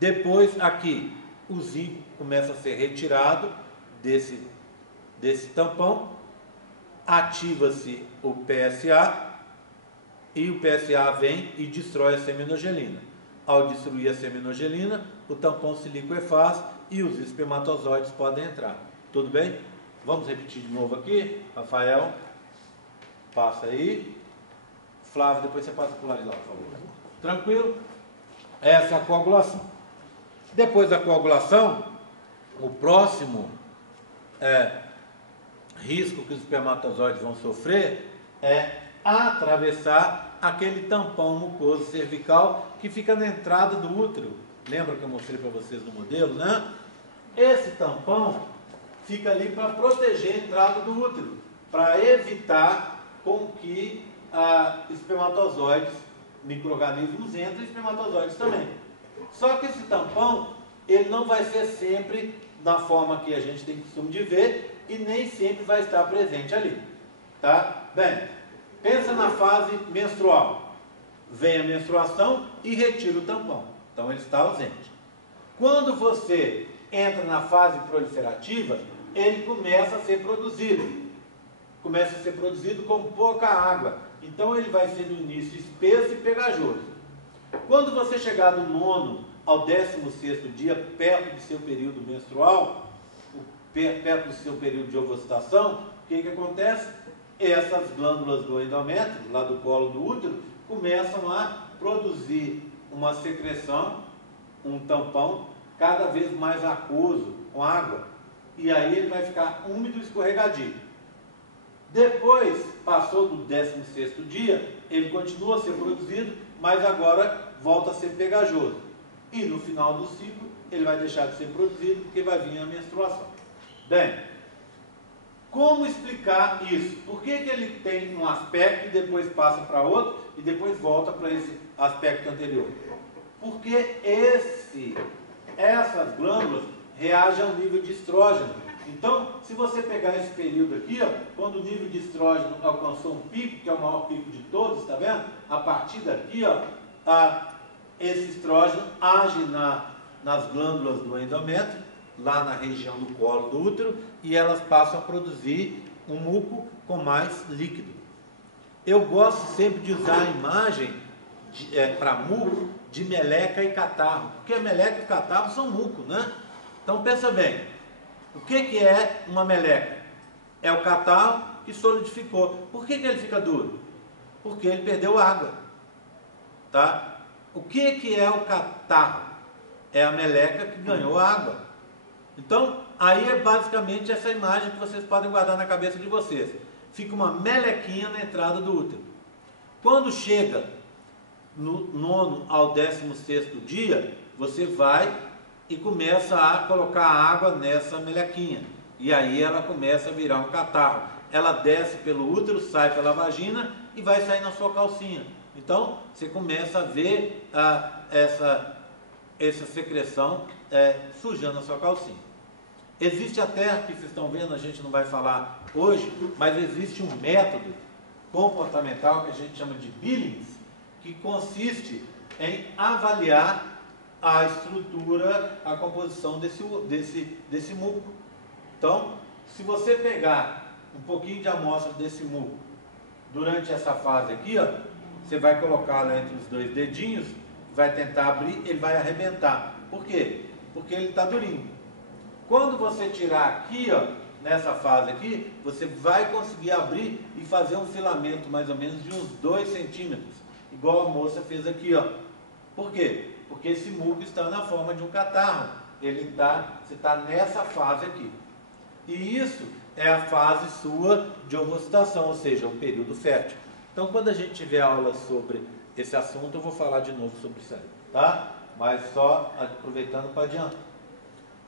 Depois aqui o zinco começa a ser retirado desse tampão, ativa-se o PSA, e o PSA vem e destrói a seminogelina. Ao destruir a seminogelina, o tampão se liquefaz e os espermatozoides podem entrar. Tudo bem? Vamos repetir de novo aqui. Rafael, passa aí. Flávio, depois você passa por lá de lá, por favor. Tranquilo? Essa é a coagulação. Depois da coagulação, o próximo risco que os espermatozoides vão sofrer é atravessar aquele tampão mucoso cervical que fica na entrada do útero. Lembra que eu mostrei para vocês no modelo, né? Esse tampão fica ali para proteger a entrada do útero, para evitar com que espermatozoides, micro-organismos entrem e espermatozoides também. Só que esse tampão, ele não vai ser sempre da forma que a gente tem costume de ver e nem sempre vai estar presente ali, tá? Bem, pensa na fase menstrual. Vem a menstruação e retira o tampão. Então ele está ausente. Quando você entra na fase proliferativa, ele começa a ser produzido. Começa a ser produzido com pouca água. Então ele vai ser no início espesso e pegajoso. Quando você chegar do 9º ao 16º dia, perto do seu período menstrual, perto do seu período de ovulação, o que acontece? Essas glândulas do endométrio, lá do colo do útero, começam a produzir uma secreção, um tampão, cada vez mais aquoso, com água. E aí ele vai ficar úmido e escorregadio. Depois, passou do 16º dia, ele continua a ser produzido, mas agora volta a ser pegajoso. E no final do ciclo, ele vai deixar de ser produzido, porque vai vir a menstruação. Bem, como explicar isso? Por que ele tem um aspecto e depois passa para outro e depois volta para esse aspecto anterior? Porque essas glândulas reagem ao nível de estrógeno. Então, se você pegar esse período aqui, ó, quando o nível de estrógeno alcançou um pico, que é o maior pico de todos, está vendo? A partir daqui, ó, esse estrógeno age nas glândulas do endométrio, lá na região do colo do útero, e elas passam a produzir um muco com mais líquido. Eu gosto sempre de usar a imagem para muco de meleca e catarro, porque a meleca e o catarro são muco, né? Então pensa bem, o que é uma meleca? É o catarro que solidificou. Por que ele fica duro? Porque ele perdeu água, tá? O que é o catarro? É a meleca que ganhou água. Então, aí é basicamente essa imagem que vocês podem guardar na cabeça de vocês. Fica uma melequinha na entrada do útero. Quando chega no 9º ao 16º dia, você vai e começa a colocar água nessa melequinha. E aí ela começa a virar um catarro. Ela desce pelo útero, sai pela vagina e vai sair na sua calcinha. Então, você começa a ver essa secreção sujando a sua calcinha. Existe até, que vocês estão vendo, a gente não vai falar hoje, mas existe um método comportamental que a gente chama de Billings, que consiste em avaliar a estrutura, a composição desse muco. Então, se você pegar um pouquinho de amostra desse muco durante essa fase aqui, ó, você vai colocá-lo entre os dois dedinhos, vai tentar abrir, ele vai arrebentar. Por quê? Porque ele está durinho. Quando você tirar aqui, ó, nessa fase aqui, você vai conseguir abrir e fazer um filamento mais ou menos de uns 2 centímetros, igual a moça fez aqui, ó. Por quê? Porque esse muco está na forma de um catarro. Você está nessa fase aqui. E isso é a fase sua de ovocitação, ou seja, um período fértil. Então, quando a gente tiver aula sobre esse assunto, eu vou falar de novo sobre isso aí, tá? Mas só aproveitando para adiantar.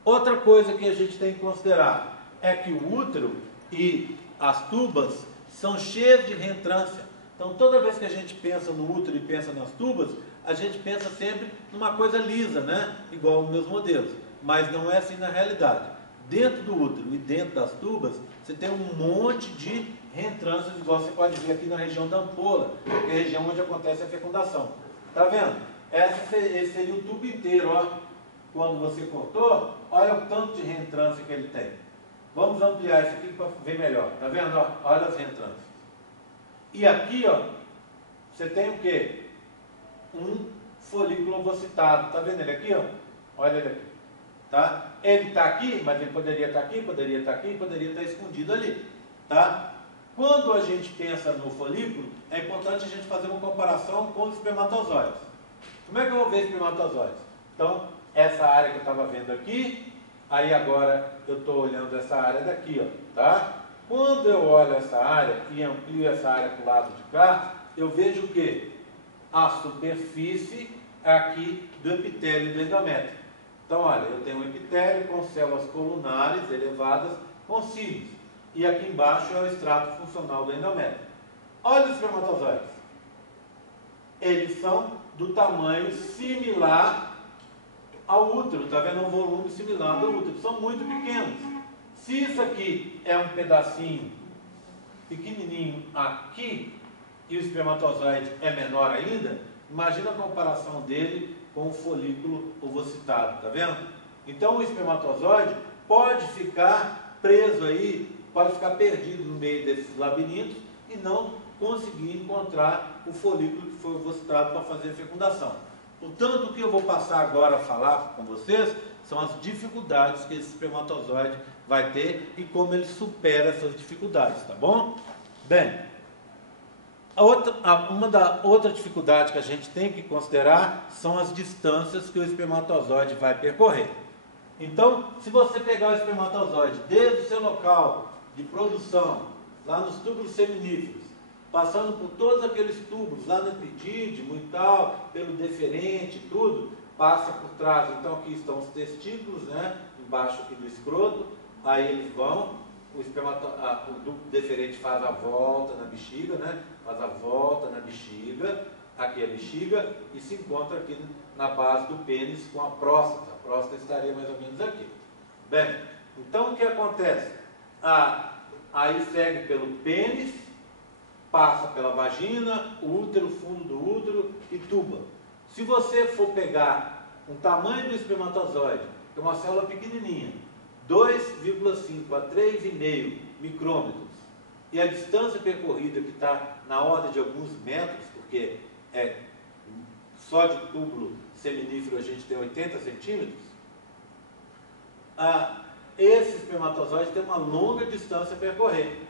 Outra coisa que a gente tem que considerar é que o útero e as tubas são cheias de reentrância. Então, toda vez que a gente pensa no útero e pensa nas tubas, a gente pensa sempre numa coisa lisa, né? Igual os meus modelos. Mas não é assim na realidade. Dentro do útero e dentro das tubas, você tem um monte de reentrâncias, igual você pode ver aqui na região da ampola, que é a região onde acontece a fecundação. Tá vendo? Esse seria o tubo inteiro, ó. Quando você cortou, olha o tanto de reentrância que ele tem. Vamos ampliar isso aqui para ver melhor. Tá vendo? Ó? Olha as reentrâncias. E aqui, ó, você tem o quê? Um folículo ovocitado. Tá vendo ele aqui, ó? Olha ele aqui. Tá? Ele está aqui, mas ele poderia estar aqui, poderia estar aqui, poderia estar escondido ali. Tá? Quando a gente pensa no folículo, é importante a gente fazer uma comparação com os espermatozoides. Como é que eu vou ver espermatozoides? Então, essa área que eu estava vendo aqui, aí agora eu estou olhando essa área daqui, ó, tá? Quando eu olho essa área e amplio essa área para o lado de cá, eu vejo o quê? A superfície aqui do epitélio do endométrio. Então, olha, eu tenho um epitélio com células colunares elevadas com cílios. E aqui embaixo é o extrato funcional do endométrio. Olha os espermatozoides. Eles são do tamanho similar ao útero. Está vendo? Um volume similar ao útero. São muito pequenos. Se isso aqui é um pedacinho pequenininho aqui, e o espermatozoide é menor ainda, imagina a comparação dele com o folículo ovocitado, está vendo? Então o espermatozoide pode ficar preso aí, pode ficar perdido no meio desses labirintos e não conseguir encontrar o folículo que foi ovocitado para fazer a fecundação. Portanto, o que eu vou passar agora a falar com vocês são as dificuldades que esse espermatozoide vai ter e como ele supera essas dificuldades, tá bom? Bem, outra dificuldade que a gente tem que considerar são as distâncias que o espermatozoide vai percorrer. Então, se você pegar o espermatozoide desde o seu local de produção, lá nos túbulos seminíferos, passando por todos aqueles tubos, lá no epidídimo e tal, pelo deferente, tudo, passa por trás. Então, aqui estão os testículos, né, embaixo aqui do escroto, aí eles vão, o ducto deferente faz a volta na bexiga, né, faz a volta na bexiga, aqui a bexiga, e se encontra aqui na base do pênis com a próstata. A próstata estaria mais ou menos aqui. Bem, então o que acontece? Aí segue pelo pênis, passa pela vagina, o útero, fundo do útero e tuba. Se você for pegar o tamanho do espermatozoide, que é uma célula pequenininha, 2,5 a 3,5 micrômetros, e a distância percorrida que está na ordem de alguns metros, porque só de túbulo seminífero a gente tem 80 centímetros, esse espermatozoide tem uma longa distância a percorrer.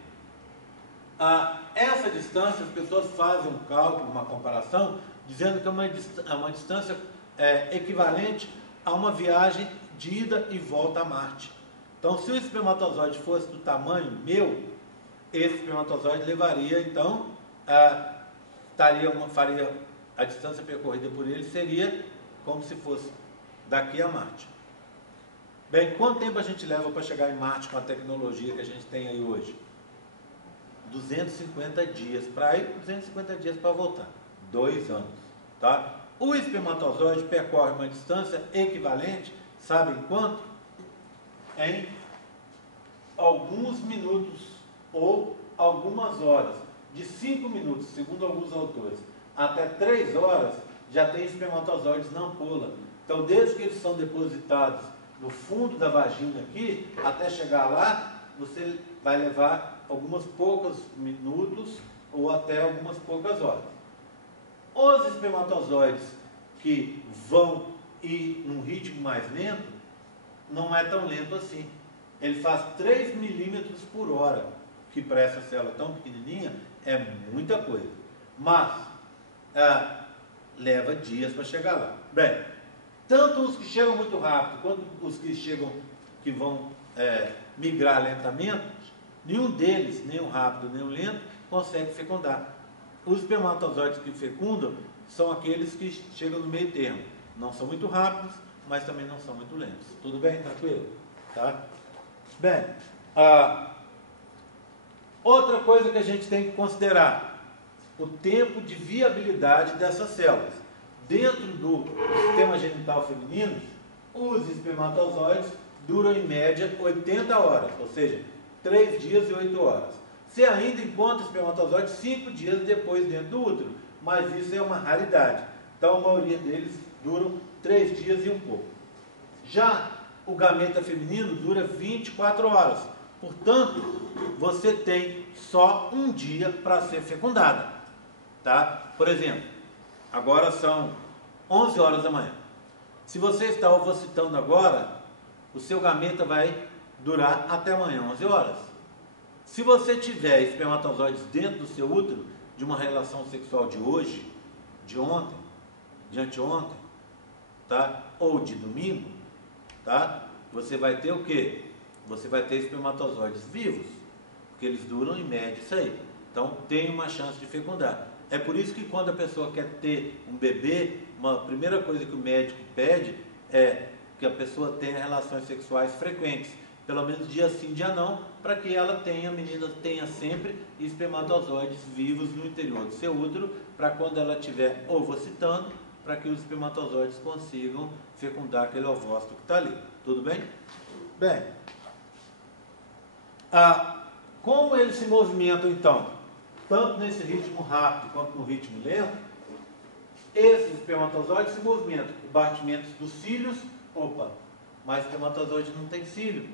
Essa distância, as pessoas fazem um cálculo, uma comparação, dizendo que é uma distância equivalente a uma viagem de ida e volta a Marte. Então, se o espermatozoide fosse do tamanho meu, esse espermatozoide levaria, então, faria a distância percorrida por ele seria como se fosse daqui a Marte. Bem, quanto tempo a gente leva para chegar em Marte com a tecnologia que a gente tem aí hoje? 250 dias para ir, 250 dias para voltar. 2 anos. Tá? O espermatozoide percorre uma distância equivalente, sabe em quanto? Em alguns minutos ou algumas horas. De 5 minutos, segundo alguns autores, até 3 horas, já tem espermatozoides na ampola. Então, desde que eles são depositados no fundo da vagina aqui, até chegar lá, você vai levar algumas poucos minutos ou até algumas poucas horas. Os espermatozoides que vão ir num ritmo mais lento, não é tão lento assim. Ele faz 3 milímetros por hora, que para essa célula tão pequenininha é muita coisa. Mas leva dias para chegar lá. Bem, Tanto os que chegam muito rápido, quanto os que chegam, que vão migrar lentamente, nenhum deles, nem o rápido, nem o lento, consegue fecundar. Os espermatozoides que fecundam são aqueles que chegam no meio termo. Não são muito rápidos, mas também não são muito lentos. Tudo bem? Tranquilo? Tá? Bem, outra coisa que a gente tem que considerar, o tempo de viabilidade dessas células. Dentro do sistema genital feminino, os espermatozoides duram em média 80 horas, ou seja, 3 dias e 8 horas. Você ainda encontra espermatozoides 5 dias depois dentro do útero, mas isso é uma raridade. Então a maioria deles duram 3 dias e um pouco. Já o gameta feminino dura 24 horas. Portanto, você tem só um dia para ser fecundada. Tá? Por exemplo, agora são 11 horas da manhã. Se você está ovocitando agora, o seu gameta vai durar até amanhã, 11 horas. Se você tiver espermatozoides dentro do seu útero, de uma relação sexual de hoje, de ontem, de anteontem, tá? Ou de domingo, tá? Você vai ter o quê? Você vai ter espermatozoides vivos, porque eles duram em média isso aí. Então tem uma chance de fecundar. É por isso que quando a pessoa quer ter um bebê, uma primeira coisa que o médico pede é que a pessoa tenha relações sexuais frequentes, pelo menos dia sim, dia não, para que ela tenha, a menina tenha sempre espermatozoides vivos no interior do seu útero, para quando ela estiver ovocitando, para que os espermatozoides consigam fecundar aquele ovócito que está ali. Tudo bem? Bem, como eles se movimentam então, tanto nesse ritmo rápido quanto no ritmo lento, esses espermatozoides se movimentam com batimentos dos cílios. Opa, mas espermatozoide não tem cílio.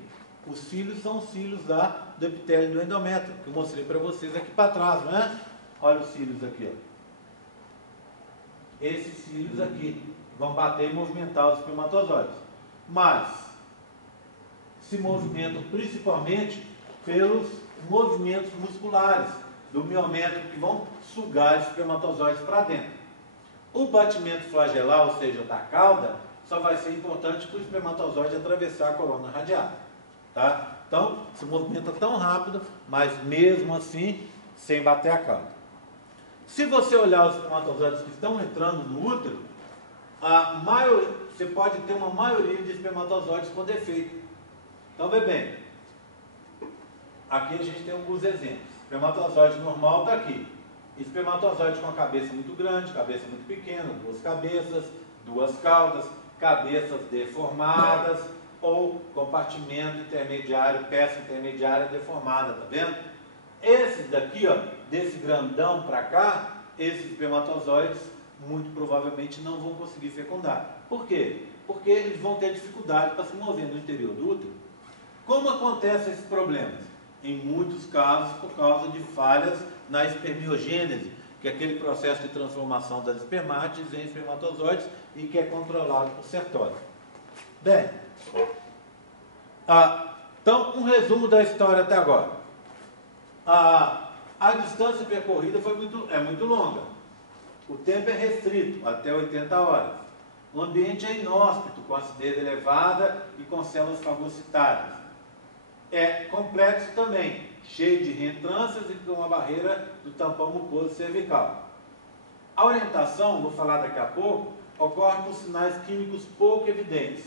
Os cílios são os cílios do epitélio do endométrio, que eu mostrei para vocês aqui para trás, não é? Olha os cílios aqui, ó. Esses cílios aqui vão bater e movimentar os espermatozoides. Mas se movimentam principalmente pelos movimentos musculares do miométrio, que vão sugar os espermatozoides para dentro. O batimento flagelar, ou seja, da cauda, só vai ser importante para o espermatozoide atravessar a coluna radial. Tá? Então, se movimenta tão rápido, mas mesmo assim, sem bater a cauda. Se você olhar os espermatozoides que estão entrando no útero, você pode ter uma maioria de espermatozoides com defeito. Então, vê bem. Aqui a gente tem alguns exemplos. Espermatozoide normal está aqui. Espermatozoide com a cabeça muito grande, cabeça muito pequena, 2 cabeças, 2 caudas, cabeças deformadas ou compartimento intermediário, peça intermediária deformada, tá vendo? Esses daqui, ó, desse grandão para cá, esses espermatozoides muito provavelmente não vão conseguir fecundar. Por quê? Porque eles vão ter dificuldade para se mover no interior do útero. Como acontecem esses problemas? Em muitos casos por causa de falhas na espermiogênese, que é aquele processo de transformação das espermátides em espermatozoides e que é controlado por sertório. Bem, então um resumo da história até agora. A distância percorrida é muito longa. O tempo é restrito, até 80 horas. O ambiente é inóspito, com acidez elevada e com células fagocitárias. É complexo também, cheio de reentrâncias e com uma barreira do tampão mucoso cervical. A orientação, vou falar daqui a pouco, ocorre com sinais químicos pouco evidentes.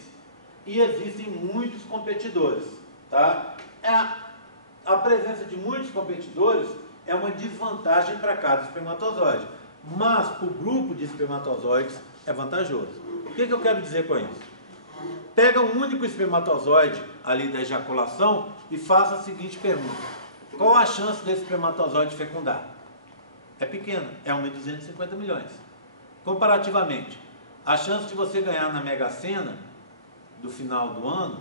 E existem muitos competidores. Tá? A presença de muitos competidores é uma desvantagem para cada espermatozoide. Mas para o grupo de espermatozoides é vantajoso. O que eu quero dizer com isso? Pega um único espermatozoide ali da ejaculação e faça a seguinte pergunta: qual a chance desse espermatozoide fecundar? É pequena, é 1 em 250 milhões. Comparativamente, a chance de você ganhar na Mega Sena do final do ano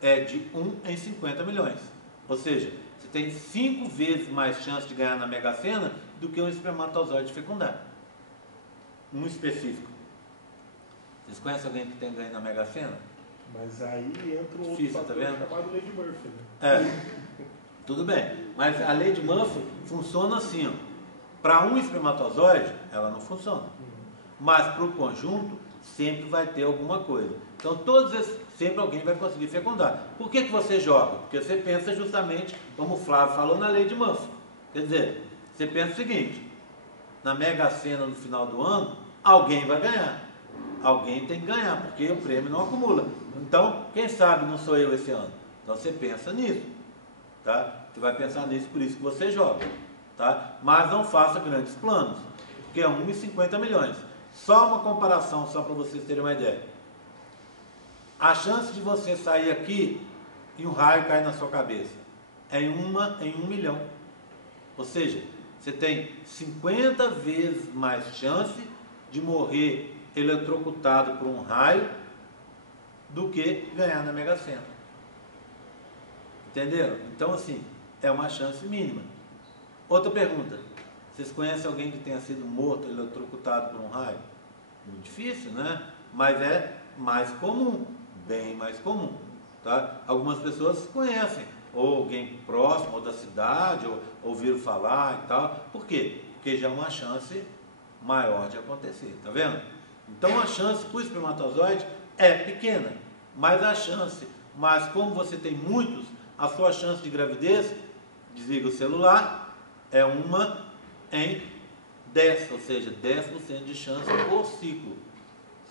é de 1 em 50 milhões. Ou seja, você tem 5 vezes mais chance de ganhar na Mega Sena do que um espermatozoide fecundar. Um específico. Vocês conhecem alguém que tem ganho na Mega Sena? Mas aí entra um difícil, outro fator chamado Lei de Murphy. Né? Tudo bem. Mas a lei de Murphy funciona assim. Para um espermatozoide, ela não funciona. Mas para o conjunto, sempre vai ter alguma coisa. Então, sempre alguém vai conseguir fecundar. Por que você joga? Porque você pensa justamente, como o Flávio falou, na lei de Murphy. Quer dizer, você pensa o seguinte: na Mega Sena no final do ano, alguém vai ganhar. Alguém tem que ganhar, porque o prêmio não acumula. Então, quem sabe não sou eu esse ano? Então você pensa nisso, tá? Você vai pensar nisso, por isso que você joga, tá? Mas não faça grandes planos, porque é 1 em 50 milhões. Só uma comparação, só para vocês terem uma ideia. A chance de você sair aqui e um raio cair na sua cabeça é em 1 milhão. Ou seja, você tem 50 vezes mais chance de morrer eletrocutado por um raio do que ganhar na Mega Sena. Entenderam? Então, assim, é uma chance mínima. Outra pergunta: vocês conhecem alguém que tenha sido morto, eletrocutado por um raio? Muito difícil, né? Mas é mais comum, bem mais comum, tá? Algumas pessoas conhecem, ou alguém próximo, ou da cidade, ou ouviram falar e tal. Por quê? Porque já é uma chance maior de acontecer, tá vendo? Então a chance para o espermatozoide é pequena, mas como você tem muitos, a sua chance de gravidez, desliga o celular, é 1 em 10, ou seja, 10% de chance por ciclo,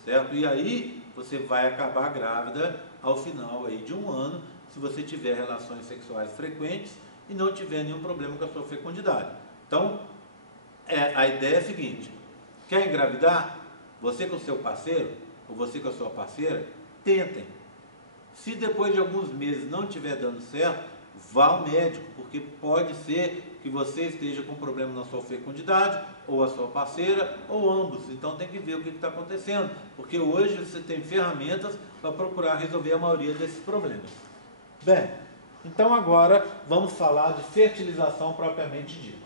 certo? E aí você vai acabar grávida ao final aí de 1 ano, se você tiver relações sexuais frequentes e não tiver nenhum problema com a sua fecundidade. Então, a ideia é a seguinte: quer engravidar? Você com o seu parceiro, ou você com a sua parceira, tentem. Se depois de alguns meses não estiver dando certo, vá ao médico, porque pode ser que você esteja com problema na sua fecundidade, ou a sua parceira, ou ambos. Então tem que ver o que está acontecendo, porque hoje você tem ferramentas para procurar resolver a maioria desses problemas. Bem, então agora vamos falar de fertilização propriamente dita.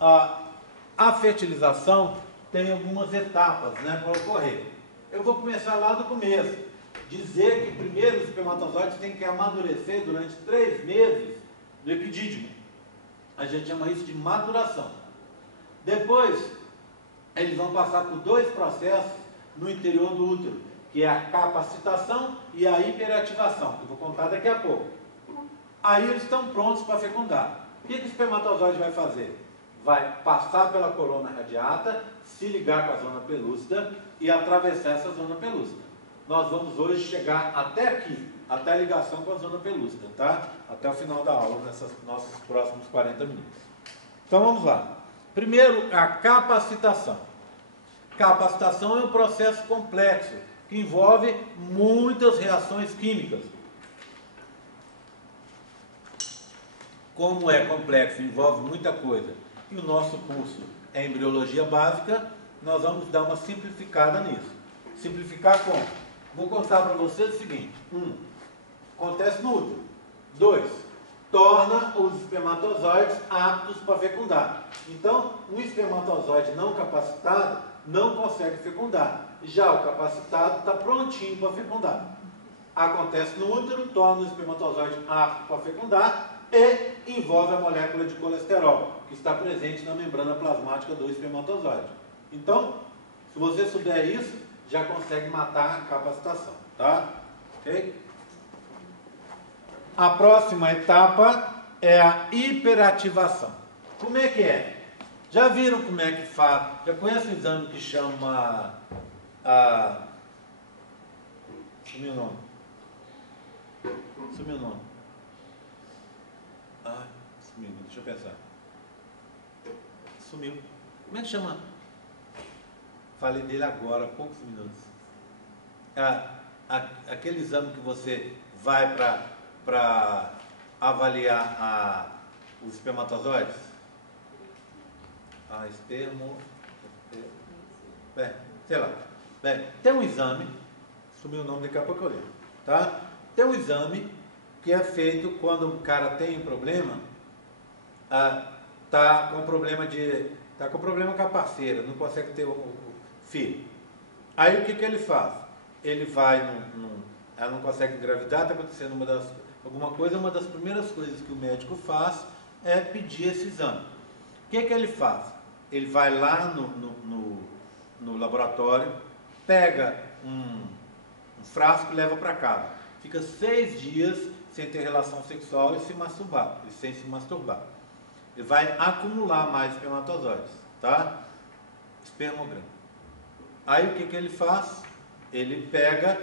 A fertilização tem algumas etapas, né, para ocorrer. Eu vou começar lá do começo. Dizer que primeiro os espermatozoides têm que amadurecer durante 3 meses do epidídimo. A gente chama isso de maturação. Depois, eles vão passar por 2 processos no interior do útero, que é a capacitação e a hiperativação, que eu vou contar daqui a pouco. Aí eles estão prontos para fecundar. O que o espermatozoide vai fazer? Vai passar pela corona radiata, se ligar com a zona pelúcida e atravessar essa zona pelúcida. Nós vamos hoje chegar até aqui, até a ligação com a zona pelúcida, tá? Até o final da aula, nesses nossos próximos 40 minutos. Então vamos lá. Primeiro, a capacitação. Capacitação é um processo complexo, que envolve muitas reações químicas. Como é complexo, envolve muita coisa, e o nosso curso é embriologia básica, nós vamos dar uma simplificada nisso. Simplificar como? Vou contar para vocês o seguinte: 1. Acontece no útero. 2. Torna os espermatozoides aptos para fecundar. Então, um espermatozoide não capacitado não consegue fecundar. Já o capacitado está prontinho para fecundar. Acontece no útero, torna o espermatozoide apto para fecundar e envolve a molécula de colesterol, que está presente na membrana plasmática do espermatozoide. Então, se você souber isso, já consegue matar a capacitação, tá? Ok? A próxima etapa é a hiperativação. Como é que é? Já viram como é que faz? Já conhece um exame que chama... Sumiu o nome. Sumiu o nome. Sumiu, deixa eu pensar. Sumiu. Como é que chama? Falei dele agora, há poucos minutos. Aquele exame que você vai para avaliar os espermatozoides? Sei lá. Tem um exame, sumiu o nome, daqui a pouco eu lembro, tá? Tem um exame que é feito quando o cara tem um problema, tá com problema com a parceira, não consegue ter o filho. Aí o que ele faz? Ele vai ela não consegue engravidar, está acontecendo alguma coisa, uma das primeiras coisas que o médico faz é pedir esse exame. O que ele faz? Ele vai lá no laboratório, pega um frasco e leva para casa. Fica 6 dias sem ter relação sexual e sem se masturbar. Ele vai acumular mais espermatozoides, tá? Espermograma. Aí o que ele faz? Ele pega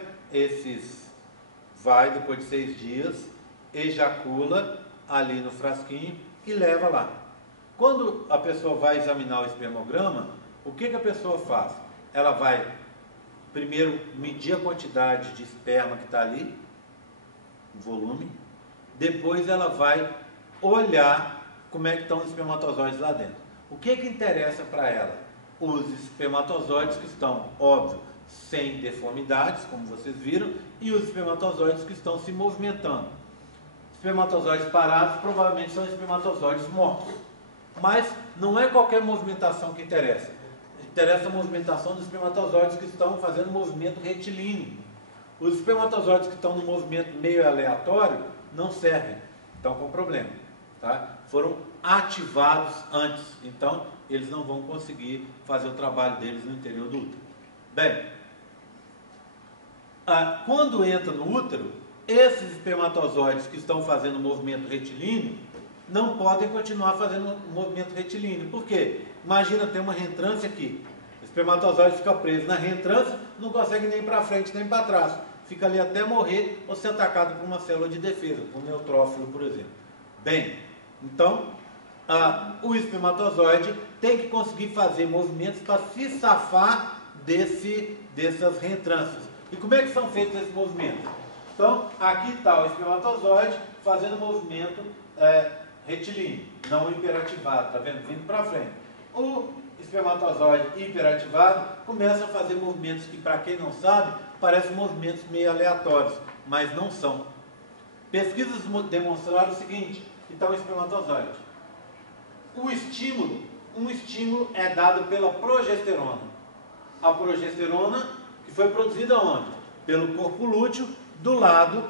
vai depois de 6 dias, ejacula ali no frasquinho e leva lá. Quando a pessoa vai examinar o espermograma, o que a pessoa faz? Ela vai primeiro medir a quantidade de esperma que está ali, o volume, depois ela vai olhar como é que estão os espermatozoides lá dentro. O que interessa para ela? Os espermatozoides que estão, óbvio, sem deformidades, como vocês viram, e os espermatozoides que estão se movimentando. Espermatozoides parados provavelmente são espermatozoides mortos. Mas não é qualquer movimentação que interessa. Interessa a movimentação dos espermatozoides que estão fazendo movimento retilíneo. Os espermatozoides que estão no movimento meio aleatório não servem, estão com problema. Tá? Foram ativados antes, então eles não vão conseguir fazer o trabalho deles no interior do útero. Bem, quando entra no útero, esses espermatozoides que estão fazendo movimento retilíneo não podem continuar fazendo movimento retilíneo. Por quê? Imagina ter uma reentrância aqui. O espermatozoide fica preso na reentrância, não consegue nem para frente nem para trás. Fica ali até morrer ou ser atacado por uma célula de defesa, por um neutrófilo, por exemplo. Bem, então, o espermatozoide tem que conseguir fazer movimentos para se safar dessas reentrâncias. E como é que são feitos esses movimentos? Então, aqui está o espermatozoide fazendo movimento retilíneo, não hiperativado, está vendo? Vindo para frente. O espermatozoide hiperativado começa a fazer movimentos que, para quem não sabe, parecem movimentos meio aleatórios, mas não são. Pesquisas demonstraram o seguinte: que está o espermatozoide. Um estímulo é dado pela progesterona. A progesterona que foi produzida onde? Pelo corpo lúteo, do lado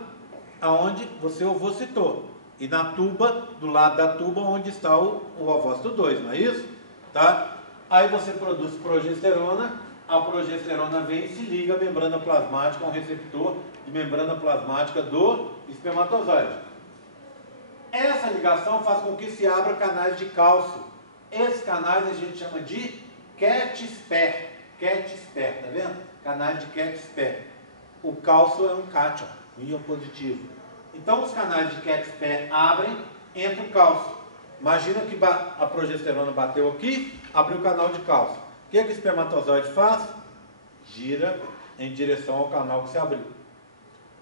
aonde você ovocitou. E na tuba, do lado da tuba, onde está o ovócito 2, não é isso? Tá? Aí você produz progesterona, a progesterona vem e se liga à membrana plasmática, a um receptor de membrana plasmática do espermatozoide. Essa ligação faz com que se abra canais de cálcio. Esses canais a gente chama de Keck-Sper. Keck-Sper, tá vendo? Canais de Keck-Sper. O cálcio é um cátion, um íon positivo. Então os canais de Keck-Sper abrem, entra o cálcio. Imagina que a progesterona bateu aqui, abriu o canal de cálcio. O que o espermatozoide faz? Gira em direção ao canal que se abriu.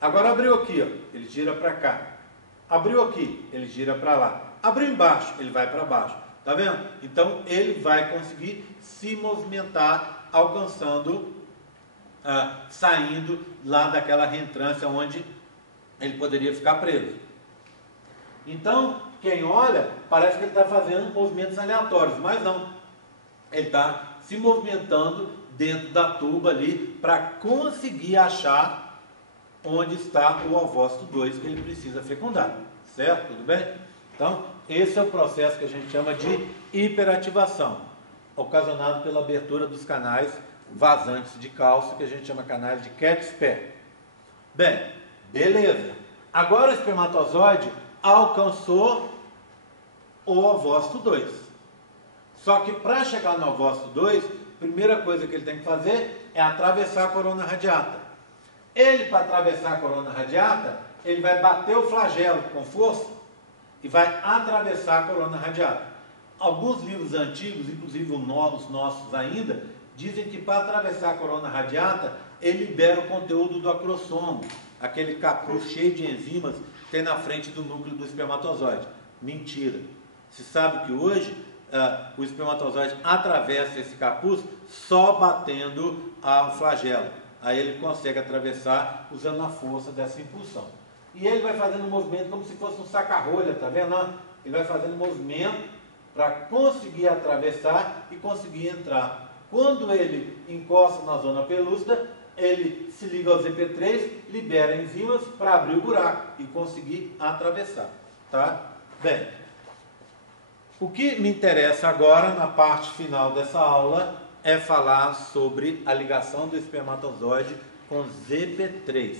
Agora abriu aqui, ó, ele gira para cá. Abriu aqui, ele gira para lá. Abriu embaixo, ele vai para baixo. Tá vendo? Então ele vai conseguir se movimentar, alcançando, saindo lá daquela reentrância onde ele poderia ficar preso. Então, quem olha, parece que ele está fazendo movimentos aleatórios, mas não. Ele está se movimentando dentro da tuba ali para conseguir achar onde está o ovócito 2 que ele precisa fecundar. Certo? Tudo bem? Então, esse é o processo que a gente chama de hiperativação, ocasionado pela abertura dos canais vazantes de cálcio, que a gente chama canais de Keck-Sper. Bem, beleza. Agora o espermatozoide alcançou o ovócito 2. Só que para chegar no ovócito 2, a primeira coisa que ele tem que fazer é atravessar a corona radiata. Ele, para atravessar a corona radiata, ele vai bater o flagelo com força e vai atravessar a corona radiata. Alguns livros antigos, inclusive os nossos ainda, dizem que para atravessar a corona radiata, ele libera o conteúdo do acrossomo, aquele capuz cheio de enzimas que tem na frente do núcleo do espermatozoide. Mentira. Se sabe que hoje o espermatozoide atravessa esse capuz só batendo o flagelo. Aí ele consegue atravessar usando a força dessa impulsão. E ele vai fazendo um movimento como se fosse um saca-rolha, tá vendo? Ele vai fazendo um movimento para conseguir atravessar e conseguir entrar. Quando ele encosta na zona pelúcida, ele se liga ao ZP3, libera enzimas para abrir o buraco e conseguir atravessar. Tá? Bem, o que me interessa agora, na parte final dessa aula, é falar sobre a ligação do espermatozoide com ZP3,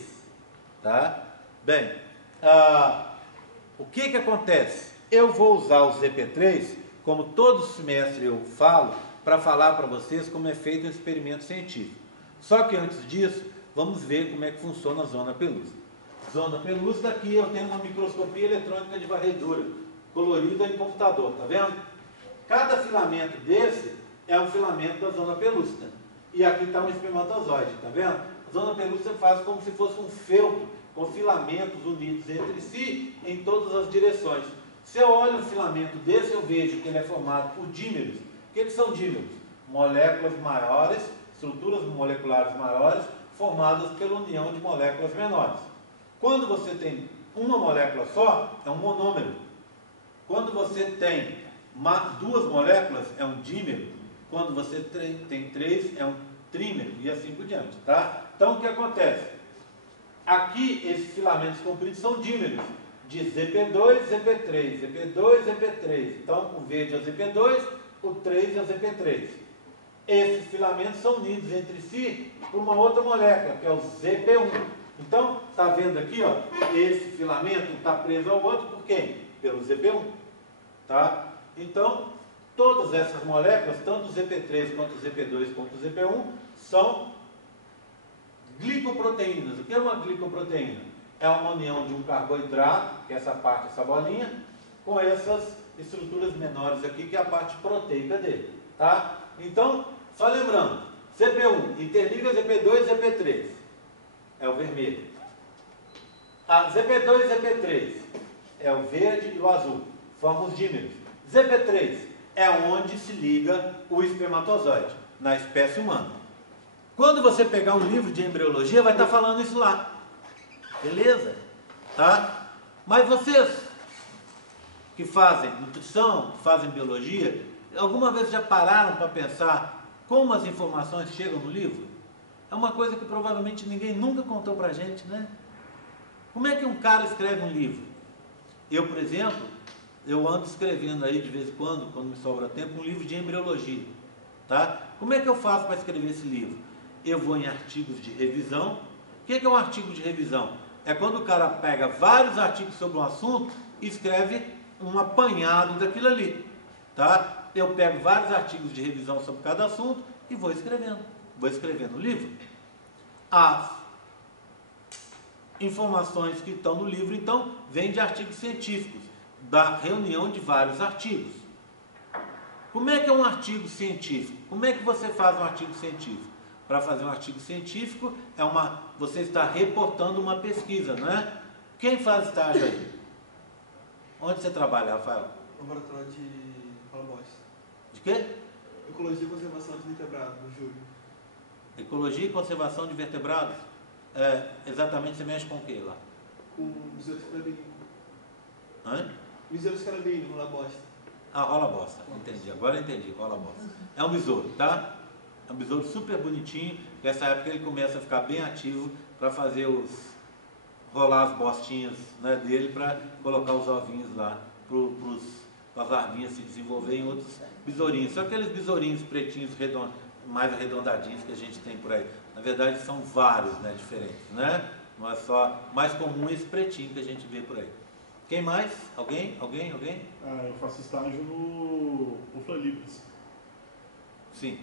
tá? Bem, o que acontece? Eu vou usar o ZP3, como todo semestre eu falo, para falar para vocês como é feito um experimento científico. Só que antes disso, vamos ver como é que funciona a zona pelúcida. Zona pelúcida, aqui eu tenho uma microscopia eletrônica de varredura, colorida em computador, tá vendo? Cada filamento desse é um filamento da zona pelúcida. E aqui está um espermatozoide, tá vendo? A zona pelúcida faz como se fosse um feltro, com filamentos unidos entre si em todas as direções. Se eu olho um filamento desse, eu vejo que ele é formado por dímeros. O que são dímeros? Moléculas maiores, estruturas moleculares maiores, formadas pela união de moléculas menores. Quando você tem uma molécula só, é um monômero. Quando você tem duas moléculas, é um dímero. Quando você tem três, é um trímero, e assim por diante, tá? Então, o que acontece? Aqui, esses filamentos compridos são dímeros, de ZP2, ZP3, ZP2, ZP3. Então, o verde é o ZP2, o 3 é o ZP3. Esses filamentos são unidos entre si por uma outra molécula, que é o ZP1. Então, está vendo aqui, ó, esse filamento está preso ao outro por quem? Pelo ZP1. Tá? Então, todas essas moléculas, tanto o ZP3 quanto o ZP2 quanto o ZP1, são glicoproteínas. O que é uma glicoproteína? É uma união de um carboidrato, que é essa parte, essa bolinha, com essas estruturas menores aqui, que é a parte proteica dele. Tá? Então, só lembrando, ZP1 interliga ZP2 e ZP3. É o vermelho. A ZP2 e ZP3 é o verde e o azul. Formam os dímeros. ZP3 é onde se liga o espermatozoide, na espécie humana. Quando você pegar um livro de embriologia, vai estar falando isso lá. Beleza? Tá? Mas vocês que fazem nutrição, que fazem biologia, alguma vez já pararam para pensar como as informações chegam no livro? É uma coisa que provavelmente ninguém nunca contou para a gente, né? Como é que um cara escreve um livro? Eu, por exemplo, eu ando escrevendo aí de vez em quando me sobra tempo, um livro de embriologia. Tá? Como é que eu faço para escrever esse livro? Eu vou em artigos de revisão. O que é um artigo de revisão? É quando o cara pega vários artigos sobre um assunto e escreve um apanhado daquilo ali. Tá? Eu pego vários artigos de revisão sobre cada assunto e vou escrevendo. Vou escrevendo o livro. As informações que estão no livro, então, vêm de artigos científicos, da reunião de vários artigos. Como é que é um artigo científico? Como é que você faz um artigo científico? Para fazer um artigo científico, você está reportando uma pesquisa, não é? Quem faz estágio aí? Onde você trabalha, Rafael? Laboratório de Rola Bosta. De quê? Ecologia e Conservação de Vertebrados, do Júlio. Ecologia e Conservação de Vertebrados? Exatamente, você mexe com o que lá? Com besouros carabinos. Hã? Besouros carabinos, Rola Bosta. Ah, rola bosta, entendi, agora entendi, rola bosta. É um besouro, tá? É um besouro super bonitinho, nessa época ele começa a ficar bem ativo para fazer rolar as bostinhas, né, dele, para colocar os ovinhos lá, para as larvinhas se desenvolverem em outros besourinhos. São aqueles besourinhos pretinhos, mais arredondadinhos que a gente tem por aí. Na verdade são vários, né, diferentes, né? Não é só, mais comum esse pretinho que a gente vê por aí. Quem mais? Alguém? Eu faço estágio no Floribras. Sim.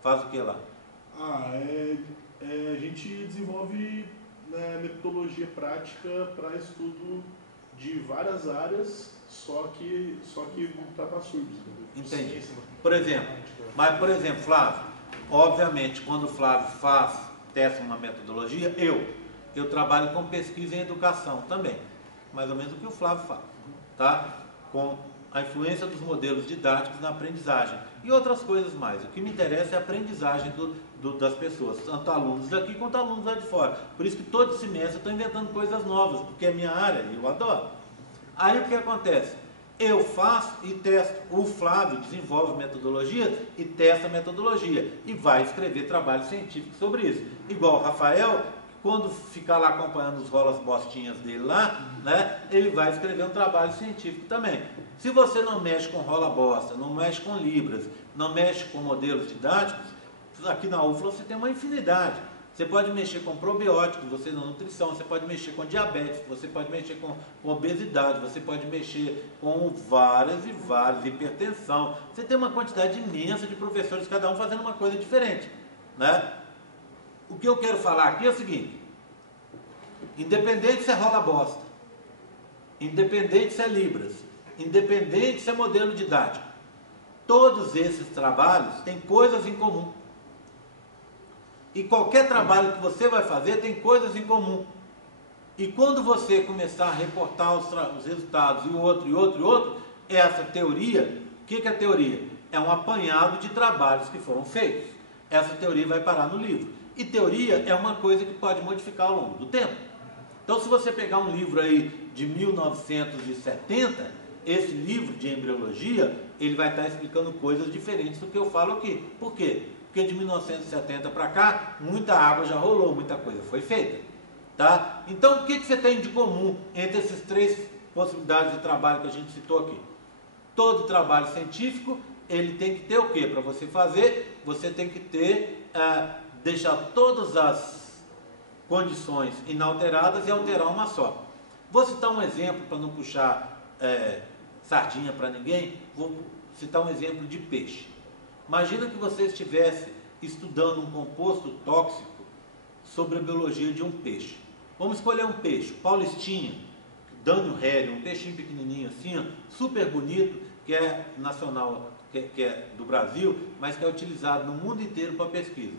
Faz o que lá? A gente desenvolve, né, metodologia prática para estudo de várias áreas, só que voltar para surdos. Entendi. Por exemplo, Flávio, obviamente, quando o Flávio testa uma metodologia, eu trabalho com pesquisa em educação também. Mais ou menos o que o Flávio fala, tá? Com a influência dos modelos didáticos na aprendizagem e outras coisas mais. O que me interessa é a aprendizagem das pessoas, tanto alunos daqui quanto alunos lá de fora. Por isso que todo semestre eu estou inventando coisas novas, porque é minha área e eu adoro. Aí o que acontece? Eu faço e testo. O Flávio desenvolve metodologia e testa a metodologia e vai escrever trabalho científico sobre isso. Igual o Rafael, quando ficar lá acompanhando os rolas bostinhas dele lá, né, ele vai escrever um trabalho científico também. Se você não mexe com rola bosta, não mexe com libras, não mexe com modelos didáticos, aqui na UFLA você tem uma infinidade. Você pode mexer com probióticos, você na nutrição, você pode mexer com diabetes, você pode mexer com obesidade, você pode mexer com várias e várias, hipertensão. Você tem uma quantidade imensa de professores, cada um fazendo uma coisa diferente, né? O que eu quero falar aqui é o seguinte: independente se é rola bosta, independente se é Libras, independente se é modelo didático, todos esses trabalhos têm coisas em comum. E qualquer trabalho que você vai fazer tem coisas em comum. E quando você começar a reportar os resultados e outro, essa teoria, o que é a teoria? É um apanhado de trabalhos que foram feitos. Essa teoria vai parar no livro. E teoria é uma coisa que pode modificar ao longo do tempo. Então, se você pegar um livro aí de 1970, esse livro de embriologia, ele vai estar explicando coisas diferentes do que eu falo aqui. Por quê? Porque de 1970 para cá, muita água já rolou, muita coisa foi feita. Tá? Então, o que você tem de comum entre essas três possibilidades de trabalho que a gente citou aqui? Todo trabalho científico, ele tem que ter o quê? Para você fazer, você tem que ter, deixar todas as condições inalteradas e alterar uma só. Vou citar um exemplo para não puxar sardinha para ninguém, vou citar um exemplo de peixe. Imagina que você estivesse estudando um composto tóxico sobre a biologia de um peixe. Vamos escolher um peixe, paulistinha, Dânio Hering, um peixinho pequenininho assim, ó, super bonito, que é nacional, que é do Brasil, mas que é utilizado no mundo inteiro para pesquisas.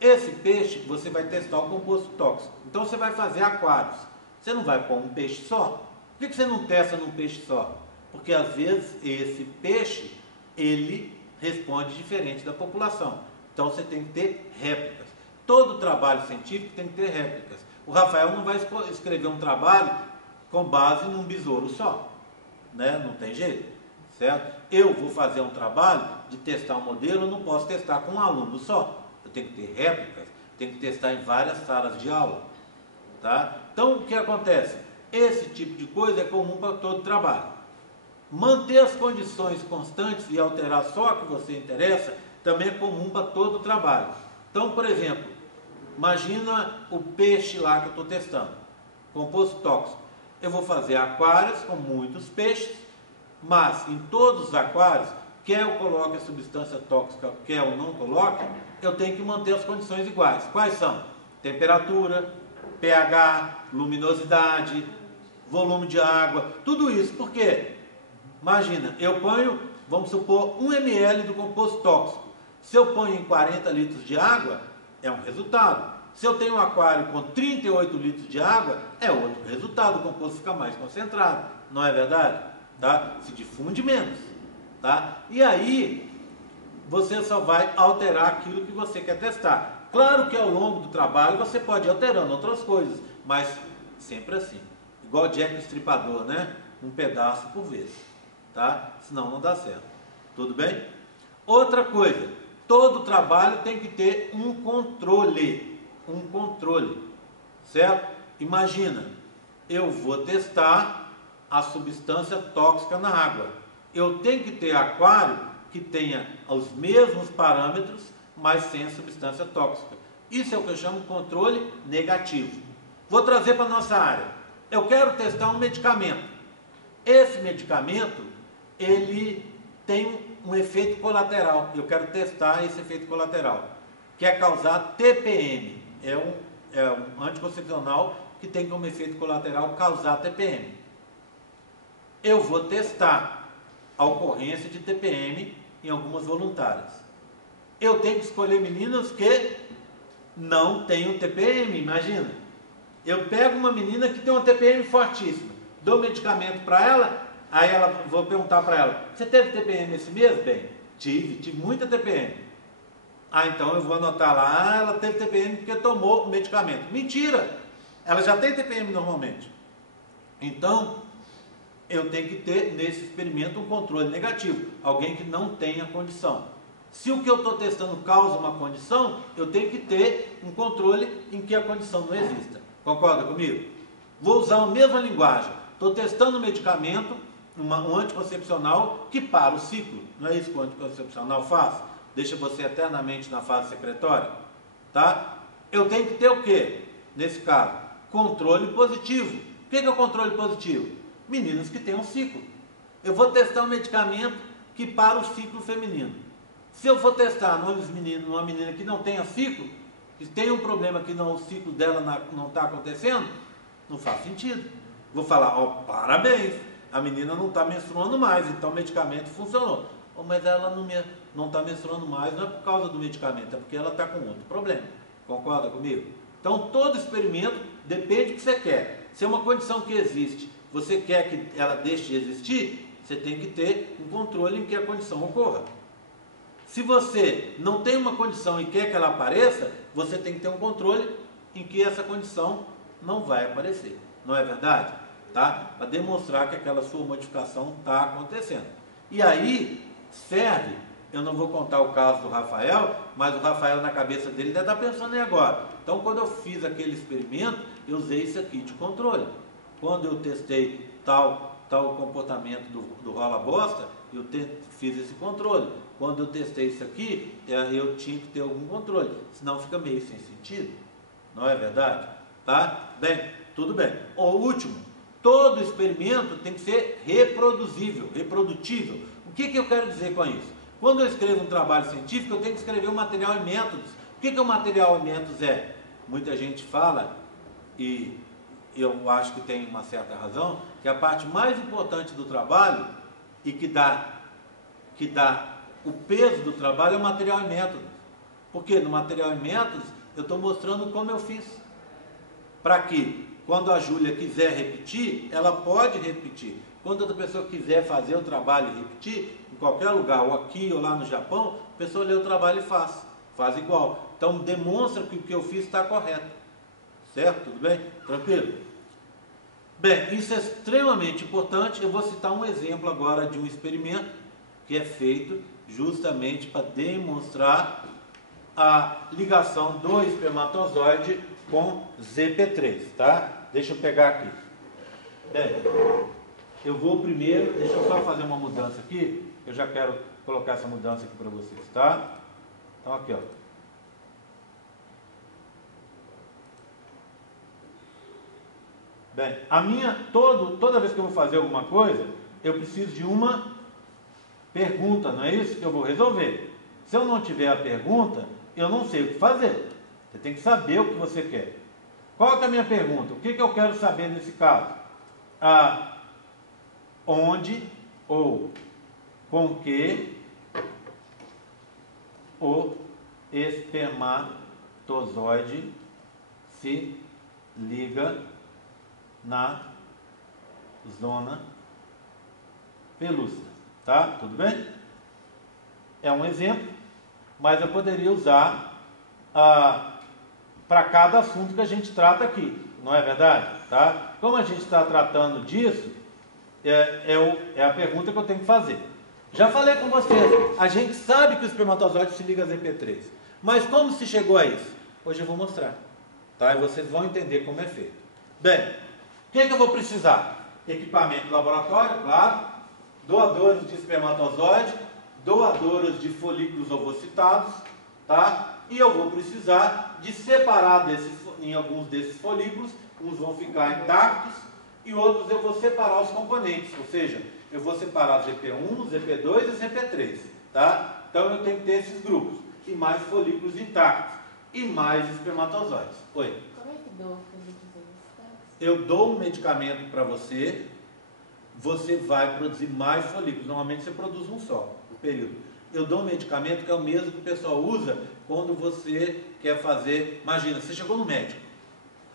Esse peixe, você vai testar o composto tóxico. Então você vai fazer aquários. Você não vai pôr um peixe só. Por que você não testa num peixe só? Porque às vezes esse peixe, ele responde diferente da população. Então você tem que ter réplicas. Todo trabalho científico tem que ter réplicas. O Rafael não vai escrever um trabalho com base num besouro só, né? Não tem jeito, certo? Eu vou fazer um trabalho de testar um modelo, eu não posso testar com um aluno só. Eu tenho que ter réplicas, tenho que testar em várias salas de aula, tá? Então o que acontece? Esse tipo de coisa é comum para todo trabalho. Manter as condições constantes e alterar só a que você interessa também é comum para todo o trabalho. Então, por exemplo, imagina o peixe lá que eu estou testando, composto tóxico. Eu vou fazer aquários com muitos peixes, mas em todos os aquários, quer eu coloque a substância tóxica, quer eu não coloque, eu tenho que manter as condições iguais. Quais são? Temperatura, pH, luminosidade, volume de água, tudo isso. Por quê? Imagina, eu ponho, vamos supor, 1 ml do composto tóxico. Se eu ponho em 40 litros de água, é um resultado. Se eu tenho um aquário com 38 litros de água, é outro resultado, o composto fica mais concentrado. Não é verdade? Tá? Se difunde menos. Tá? E aí, você só vai alterar aquilo que você quer testar. Claro que ao longo do trabalho você pode ir alterando outras coisas, mas sempre assim. Igual Jack o Estripador, né? Um pedaço por vez. Tá? Senão não dá certo. Tudo bem? Outra coisa, todo trabalho tem que ter um controle. Um controle. Certo? Imagina, eu vou testar a substância tóxica na água. Eu tenho que ter aquário que tenha os mesmos parâmetros, mas sem a substância tóxica. Isso é o que eu chamo de controle negativo. Vou trazer para a nossa área. Eu quero testar um medicamento. Esse medicamento, ele tem um efeito colateral. Eu quero testar esse efeito colateral, que é causar TPM. É um anticoncepcional que tem como efeito colateral causar TPM. Eu vou testar a ocorrência de TPM em algumas voluntárias. Eu tenho que escolher meninas que não tenham TPM, imagina. Eu pego uma menina que tem uma TPM fortíssima, dou medicamento para ela, aí vou perguntar para ela, você teve TPM esse mês? Bem, tive muita TPM. Ah, então eu vou anotar lá, ela teve TPM porque tomou o medicamento. Mentira! Ela já tem TPM normalmente. Então, eu tenho que ter nesse experimento um controle negativo, alguém que não tenha condição. Se o que eu estou testando causa uma condição, eu tenho que ter um controle em que a condição não exista. Concorda comigo? Vou usar a mesma linguagem. Estou testando um medicamento um anticoncepcional que para o ciclo. Não é isso que o anticoncepcional faz? Deixa você eternamente na fase secretória, tá? Eu tenho que ter o quê? Nesse caso, controle positivo. O que é o controle positivo? Meninas que têm um ciclo. Eu vou testar um medicamento que para o ciclo feminino. Se eu for testar numa menina que não tenha ciclo, que tem um problema que o ciclo dela não está acontecendo, não faz sentido. Vou falar, ó, parabéns, a menina não está menstruando mais, então o medicamento funcionou. Oh, mas ela não está menstruando mais, não é por causa do medicamento, é porque ela está com outro problema. Concorda comigo? Então todo experimento depende do que você quer. Se é uma condição que existe, você quer que ela deixe de existir, você tem que ter um controle em que a condição ocorra. Se você não tem uma condição e quer que ela apareça, você tem que ter um controle em que essa condição não vai aparecer. Não é verdade? Tá? Para demonstrar que aquela sua modificação está acontecendo. E aí serve, eu não vou contar o caso do Rafael, mas o Rafael na cabeça dele deve estar pensando em agora. Então quando eu fiz aquele experimento, eu usei isso aqui de controle. Quando eu testei tal comportamento do rola bosta, eu fiz esse controle. Quando eu testei isso aqui, eu tinha que ter algum controle, senão fica meio sem sentido. Não é verdade? Tá? Bem, tudo bem. O último, todo experimento tem que ser reproduzível, reprodutível. O que eu quero dizer com isso? Quando eu escrevo um trabalho científico, eu tenho que escrever um material e métodos. O que o material e métodos é? Muita gente fala, e eu acho que tem uma certa razão, que a parte mais importante do trabalho e que dá o peso do trabalho é o material e métodos. Porque no material e métodos eu estou mostrando como eu fiz. Para que quando a Júlia quiser repetir, ela pode repetir. Quando outra pessoa quiser fazer o trabalho e repetir, em qualquer lugar, ou aqui ou lá no Japão, a pessoa lê o trabalho e faz igual. Então demonstra que o que eu fiz está correto. Certo? Tudo bem? Tranquilo? Bem, isso é extremamente importante. Eu vou citar um exemplo agora de um experimento que é feito justamente para demonstrar a ligação do espermatozoide com ZP3, tá? Deixa eu pegar aqui. Bem, eu vou primeiro, deixa eu só fazer uma mudança aqui, eu já quero colocar essa mudança aqui para vocês, tá? Então aqui, ó. Bem, toda vez que eu vou fazer alguma coisa, eu preciso de uma pergunta, não é isso que eu vou resolver. Se eu não tiver a pergunta, eu não sei o que fazer. Você tem que saber o que você quer. Qual é a minha pergunta? O que eu quero saber nesse caso? Onde ou com que o espermatozoide se liga na zona pelúcida, tá? Tudo bem? É um exemplo, mas eu poderia usar para cada assunto que a gente trata aqui, não é verdade? Tá? Como a gente está tratando disso, é a pergunta que eu tenho que fazer. Já falei com vocês, a gente sabe que o espermatozoide se liga a ZP3, mas como se chegou a isso? Hoje eu vou mostrar, tá? E vocês vão entender como é feito. Bem, o que eu vou precisar? Equipamento de laboratório, claro, doadores de espermatozoide, doadores de folículos ovocitados, tá? E eu vou precisar de separar em alguns desses folículos, uns vão ficar intactos e outros eu vou separar os componentes, ou seja, eu vou separar ZP1, ZP2 e ZP3, tá? Então eu tenho que ter esses grupos, e mais folículos intactos, e mais espermatozoides. Oi? Como é que dou folículos ovocitados? Eu dou um medicamento para você, você vai produzir mais folículos, normalmente você produz um só, por período. Eu dou um medicamento que é o mesmo que o pessoal usa quando você quer fazer, imagina, você chegou no médico,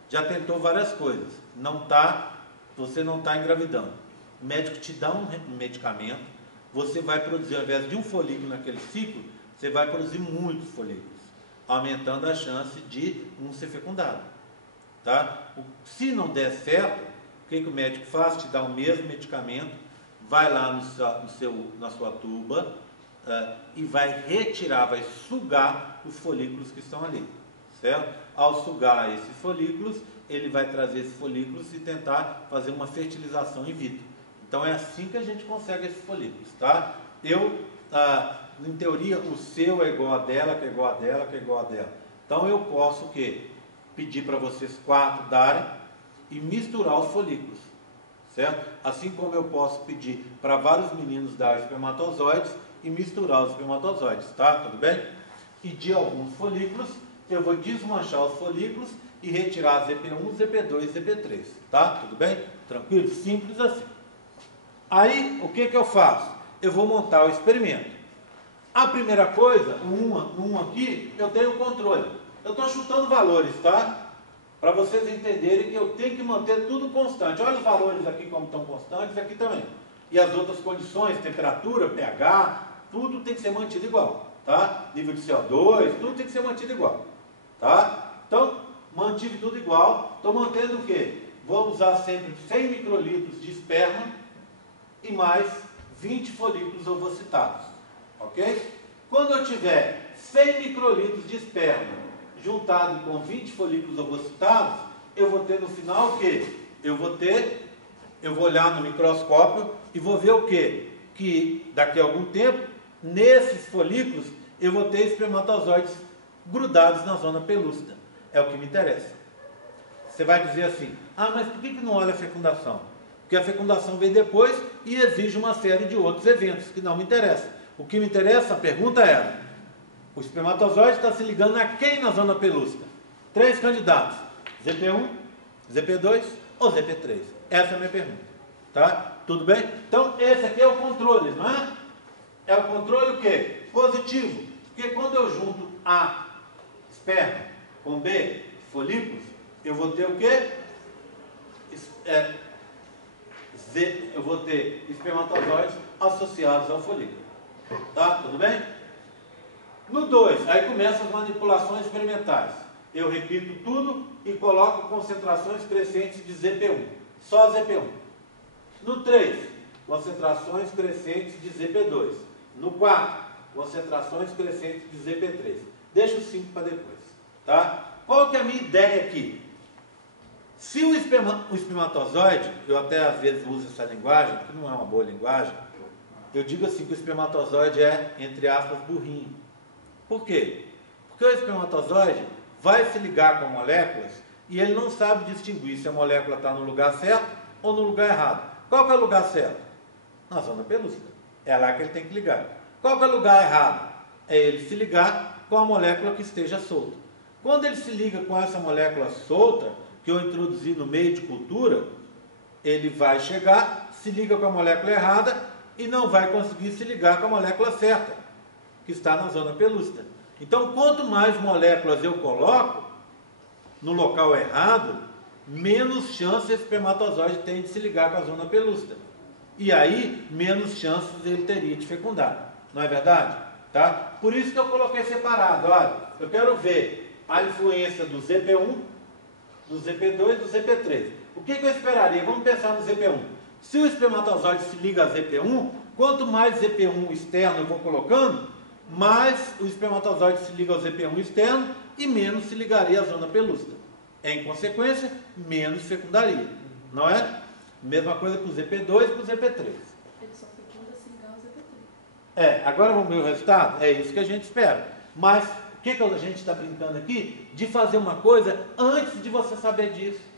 já tentou várias coisas, você não está engravidando. O médico te dá um medicamento, você vai produzir, ao invés de um folículo naquele ciclo, você vai produzir muitos folículos, aumentando a chance de um ser fecundado. Tá? Se não der certo, o que o médico faz? Te dá o mesmo medicamento, vai lá na sua tuba e vai retirar, vai sugar os folículos que estão ali, certo? Ao sugar esses folículos, ele vai trazer esses folículos e tentar fazer uma fertilização in vitro. Então é assim que a gente consegue esses folículos, tá? Em teoria, o seu é igual a dela, que é igual a dela, que é igual a dela. Então eu posso o quê? Pedir para vocês 4 darem e misturar os folículos, certo? Assim como eu posso pedir para vários meninos dar espermatozoides e misturar os espermatozoides, tá? Tudo bem? E de alguns folículos, eu vou desmanchar os folículos e retirar ZP1, ZP2 e ZP3, tá? Tudo bem? Tranquilo? Simples assim. Aí, o que eu faço? Eu vou montar o experimento. A primeira coisa, um aqui, eu tenho o controle. Eu estou chutando valores, tá? Para vocês entenderem que eu tenho que manter tudo constante. Olha os valores aqui como estão constantes, aqui também. E as outras condições, temperatura, pH, tudo tem que ser mantido igual, tá? Nível de CO2, tudo tem que ser mantido igual, tá? Então, mantive tudo igual. Estou mantendo o quê? Vou usar sempre 100 microlitros de esperma e mais 20 folículos ovocitados, ok? Quando eu tiver 100 microlitros de esperma juntado com 20 folículos ovocitados, eu vou ter no final o quê? Eu vou olhar no microscópio e vou ver o quê? Que daqui a algum tempo, nesses folículos, eu vou ter espermatozoides grudados na zona pelúcida. É o que me interessa. Você vai dizer assim, mas por que não olha a fecundação? Porque a fecundação vem depois e exige uma série de outros eventos que não me interessam. O que me interessa, a pergunta era, o espermatozoide está se ligando a quem na zona pelúcida? 3 candidatos, ZP1, ZP2 ou ZP3? Essa é a minha pergunta, tá? Tudo bem? Então, esse aqui é o controle, não é? É o controle o quê? Positivo. Porque quando eu junto A, esperma, com B, folículos, eu vou ter o quê? Eu vou ter espermatozoides associados ao folículo. Tá? Tudo bem? No 2, aí começam as manipulações experimentais. Eu repito tudo e coloco concentrações crescentes de ZP1. Só ZP1. No 3, concentrações crescentes de ZP2. No 4, concentrações crescentes de ZP3. Deixa o 5 para depois. Tá? Qual que é a minha ideia aqui? Se o espermatozoide, eu até às vezes uso essa linguagem, que não é uma boa linguagem, eu digo assim que o espermatozoide é, entre aspas, burrinho. Por quê? Porque o espermatozoide vai se ligar com moléculas e ele não sabe distinguir se a molécula está no lugar certo ou no lugar errado. Qual que é o lugar certo? Na zona pelúcida. É lá que ele tem que ligar. Qual que é o lugar errado? É ele se ligar com a molécula que esteja solta. Quando ele se liga com essa molécula solta, que eu introduzi no meio de cultura, ele vai chegar, se liga com a molécula errada e não vai conseguir se ligar com a molécula certa, que está na zona pelúcida. Então, quanto mais moléculas eu coloco no local errado, menos chance esse espermatozoide tem de se ligar com a zona pelúcida. E aí, menos chances ele teria de fecundar. Não é verdade? Tá? Por isso que eu coloquei separado. Olha, eu quero ver a influência do ZP1, do ZP2 e do ZP3. O que eu esperaria? Vamos pensar no ZP1. Se o espermatozoide se liga a ZP1, quanto mais ZP1 externo eu vou colocando, mais o espermatozoide se liga ao ZP1 externo e menos se ligaria à zona pelúcida. Em consequência, menos fecundaria. Não é? Mesma coisa para o ZP2 e para o ZP3. Ele só fecunda se ligar ao ZP3. Agora vamos ver o resultado? É isso que a gente espera. Mas o que a gente está brincando aqui? De fazer uma coisa antes de você saber disso.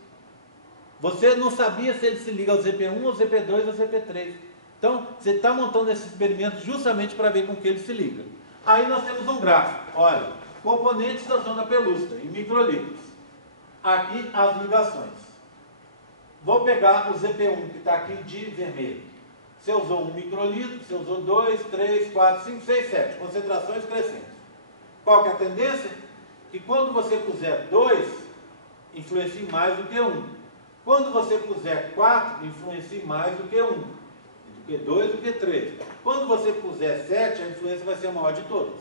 Você não sabia se ele se liga ao ZP1, ao ZP2 ou ao ZP3. Então, você está montando esse experimento justamente para ver com que ele se liga. Aí nós temos um gráfico. Olha, componentes da zona pelúcida, em microlitros. Aqui as ligações. Vou pegar o ZP1, que está aqui de vermelho. Você usou 1 microlitro, você usou 2, 3, 4, 5, 6, 7. Concentrações crescentes. Qual que é a tendência? Que quando você puser 2, influencie mais do que 1. Quando você puser 4, influencie mais do que 1. Do que 2, do que 3. Quando você puser 7, a influência vai ser a maior de todas.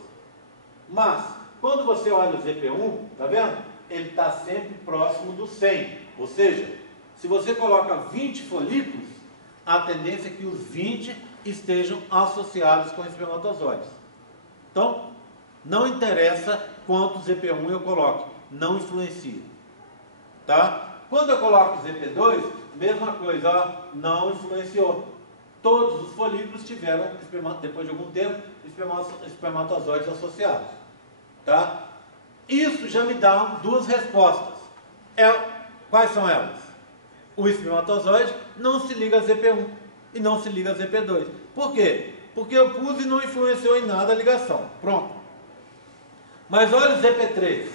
Mas, quando você olha o ZP1, tá vendo? Ele está sempre próximo do 100. Ou seja, se você coloca 20 folículos, a tendência é que os 20 estejam associados com espermatozoides. Então, não interessa quanto ZP1 eu coloque, não influencia. Tá? Quando eu coloco ZP2, mesma coisa, ó, não influenciou. todos os folículos tiveram, depois de algum tempo, espermatozoides associados. Tá? Isso já me dá duas respostas. Quais são elas? O espermatozoide não se liga a ZP1 e não se liga a ZP2. Por quê? Porque eu pus e não influenciou em nada a ligação. Pronto. Mas olha o ZP3.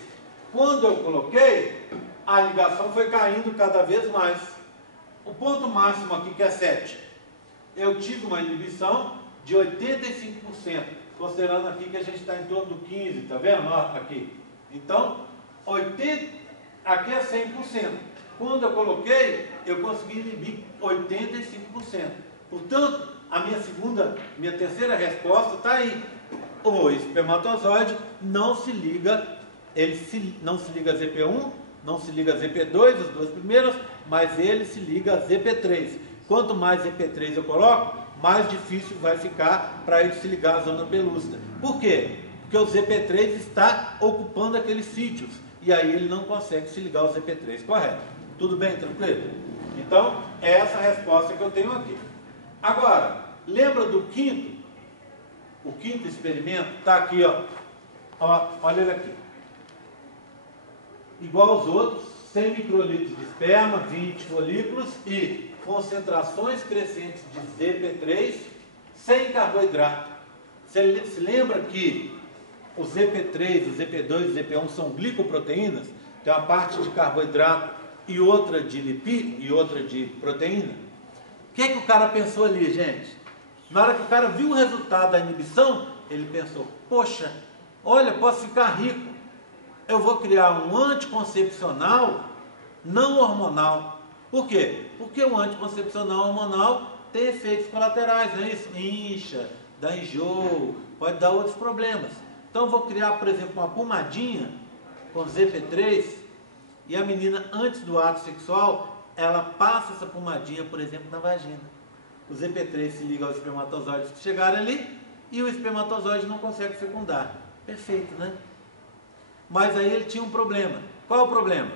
Quando eu coloquei, a ligação foi caindo cada vez mais. O ponto máximo aqui, que é 7, eu tive uma inibição de 85%, considerando aqui que a gente está em torno do 15%, está vendo? Ó, aqui. Então, aqui é 100%. Quando eu coloquei, eu consegui inibir 85%. Portanto, a minha terceira resposta está aí. O espermatozoide não se liga, não se liga a ZP1, não se liga a ZP2, as duas primeiras, mas ele se liga a ZP3. Quanto mais ZP3 eu coloco, mais difícil vai ficar para ele se ligar à zona pelúcida. Por quê? Porque o ZP3 está ocupando aqueles sítios, e aí ele não consegue se ligar ao ZP3, correto? Tudo bem, tranquilo? Então, é essa a resposta que eu tenho aqui. Agora, lembra do quinto? O quinto experimento está aqui, ó. Olha ele aqui. Igual aos outros, 100 microlitros de esperma, 20 folículos e concentrações crescentes de ZP3 sem carboidrato. Você se lembra que o ZP3, o ZP2 e o ZP1 são glicoproteínas? Tem uma parte de carboidrato e outra de lipídio e outra de proteína. O que é que o cara pensou ali, gente? Na hora que o cara viu o resultado da inibição, ele pensou, poxa, olha, posso ficar rico. Eu vou criar um anticoncepcional não hormonal. Por quê? Porque o anticoncepcional hormonal tem efeitos colaterais, não é isso? Incha, dá enjoo, pode dar outros problemas. Então eu vou criar, por exemplo, uma pomadinha com ZP3 e a menina, antes do ato sexual, ela passa essa pomadinha, por exemplo, na vagina. O ZP3 se liga aos espermatozoides que chegaram ali e o espermatozoide não consegue fecundar. Perfeito, né? Mas aí ele tinha um problema. Qual é o problema?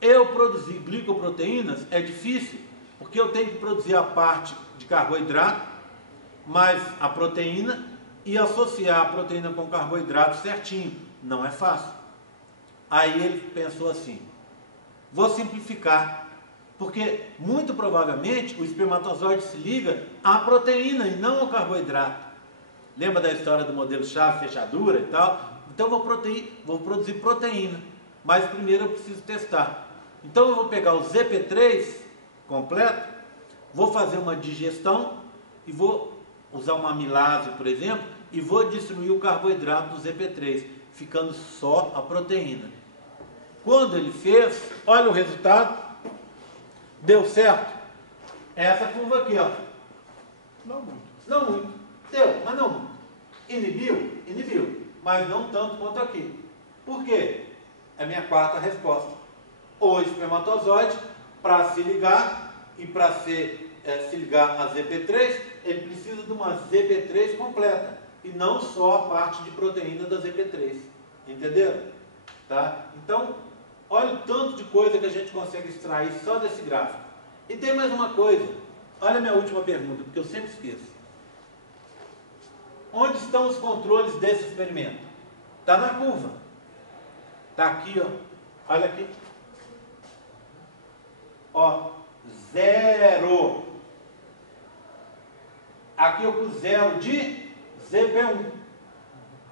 Eu produzir glicoproteínas é difícil, porque eu tenho que produzir a parte de carboidrato mais a proteína e associar a proteína com o carboidrato certinho. Não é fácil. Aí ele pensou assim, vou simplificar, porque muito provavelmente o espermatozoide se liga à proteína e não ao carboidrato. Lembra da história do modelo chave, fechadura e tal? Então vou produzir proteína, mas primeiro eu preciso testar. Então eu vou pegar o ZP3 completo, vou fazer uma digestão e vou usar uma amilase, por exemplo, e vou destruir o carboidrato do ZP3, ficando só a proteína. Quando ele fez, olha o resultado, deu certo. Essa curva aqui, ó. Não muito. Não muito. Deu, mas não muito. Inibiu? Inibiu. Mas não tanto quanto aqui. Por quê? É a minha quarta resposta. O espermatozoide, para se ligar e para se ligar a ZP3, ele precisa de uma ZP3 completa e não só a parte de proteína da ZP3. Entenderam? Tá? Então, olha o tanto de coisa que a gente consegue extrair só desse gráfico. E tem mais uma coisa. Olha a minha última pergunta, porque eu sempre esqueço. Onde estão os controles desse experimento? Está na curva. Está aqui, ó. Olha aqui. Ó, 0. Aqui eu pus 0 de ZP1.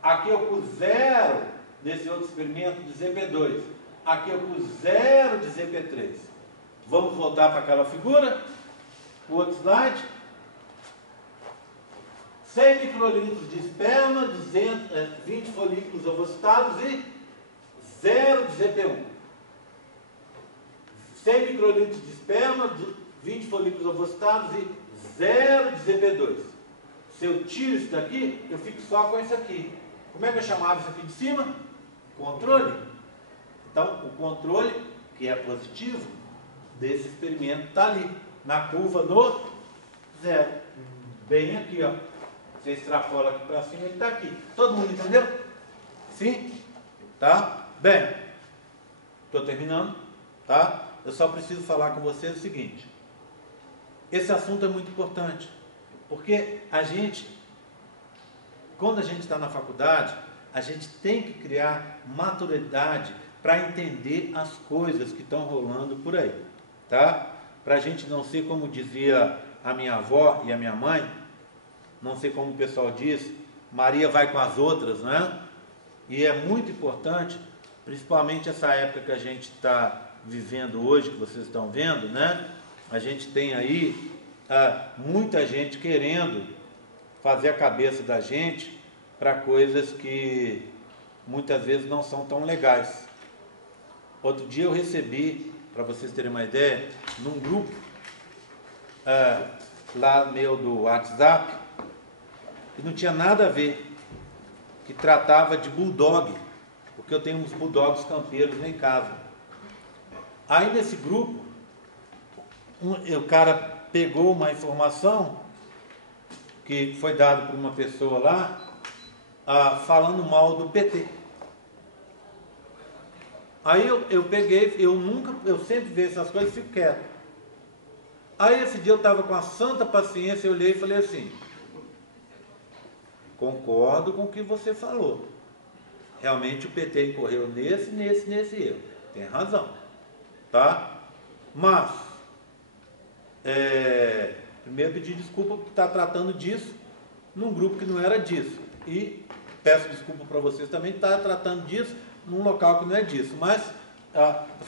Aqui eu pus 0 nesse outro experimento de ZP2. Aqui eu pus 0 de ZP3. Vamos voltar para aquela figura? O outro slide. 100 microlitros de esperma, 20 folículos ovocitados e 0 de ZP1. 100 microlitros de esperma, 20 folículos ovocitados e 0 de ZP2. Se eu tiro isso daqui, eu fico só com isso aqui. Como é que eu chamava isso aqui de cima? Controle. Então, o controle, que é positivo, desse experimento está ali, na curva no 0. Bem aqui, ó. Você extrapola aqui para cima, ele está aqui. Todo mundo entendeu? Sim? Tá? Bem, estou terminando, tá? Eu só preciso falar com vocês o seguinte. Esse assunto é muito importante. Porque a gente, quando a gente está na faculdade, a gente tem que criar maturidade para entender as coisas que estão rolando por aí, tá? Para a gente não ser, como dizia a minha avó e a minha mãe, não sei como o pessoal diz, Maria vai com as outras, né? E é muito importante, principalmente essa época que a gente está vivendo hoje, que vocês estão vendo, né? A gente tem aí muita gente querendo fazer a cabeça da gente para coisas que muitas vezes não são tão legais. Outro dia eu recebi, para vocês terem uma ideia, num grupo lá meu do WhatsApp, que não tinha nada a ver, que tratava de bulldog, porque eu tenho uns bulldogs campeiros lá em casa. Aí nesse grupo, o cara pegou uma informação que foi dada por uma pessoa lá, falando mal do PT. Aí eu peguei, eu sempre vejo essas coisas e fico quieto. Aí esse dia eu estava com a santa paciência, eu olhei e falei assim: concordo com o que você falou. Realmente o PT incorreu nesse erro. Tem razão. Tá? Mas, primeiro pedir desculpa por estar tratando disso num grupo que não era disso. E peço desculpa para vocês também por estar tratando disso num local que não é disso. Mas,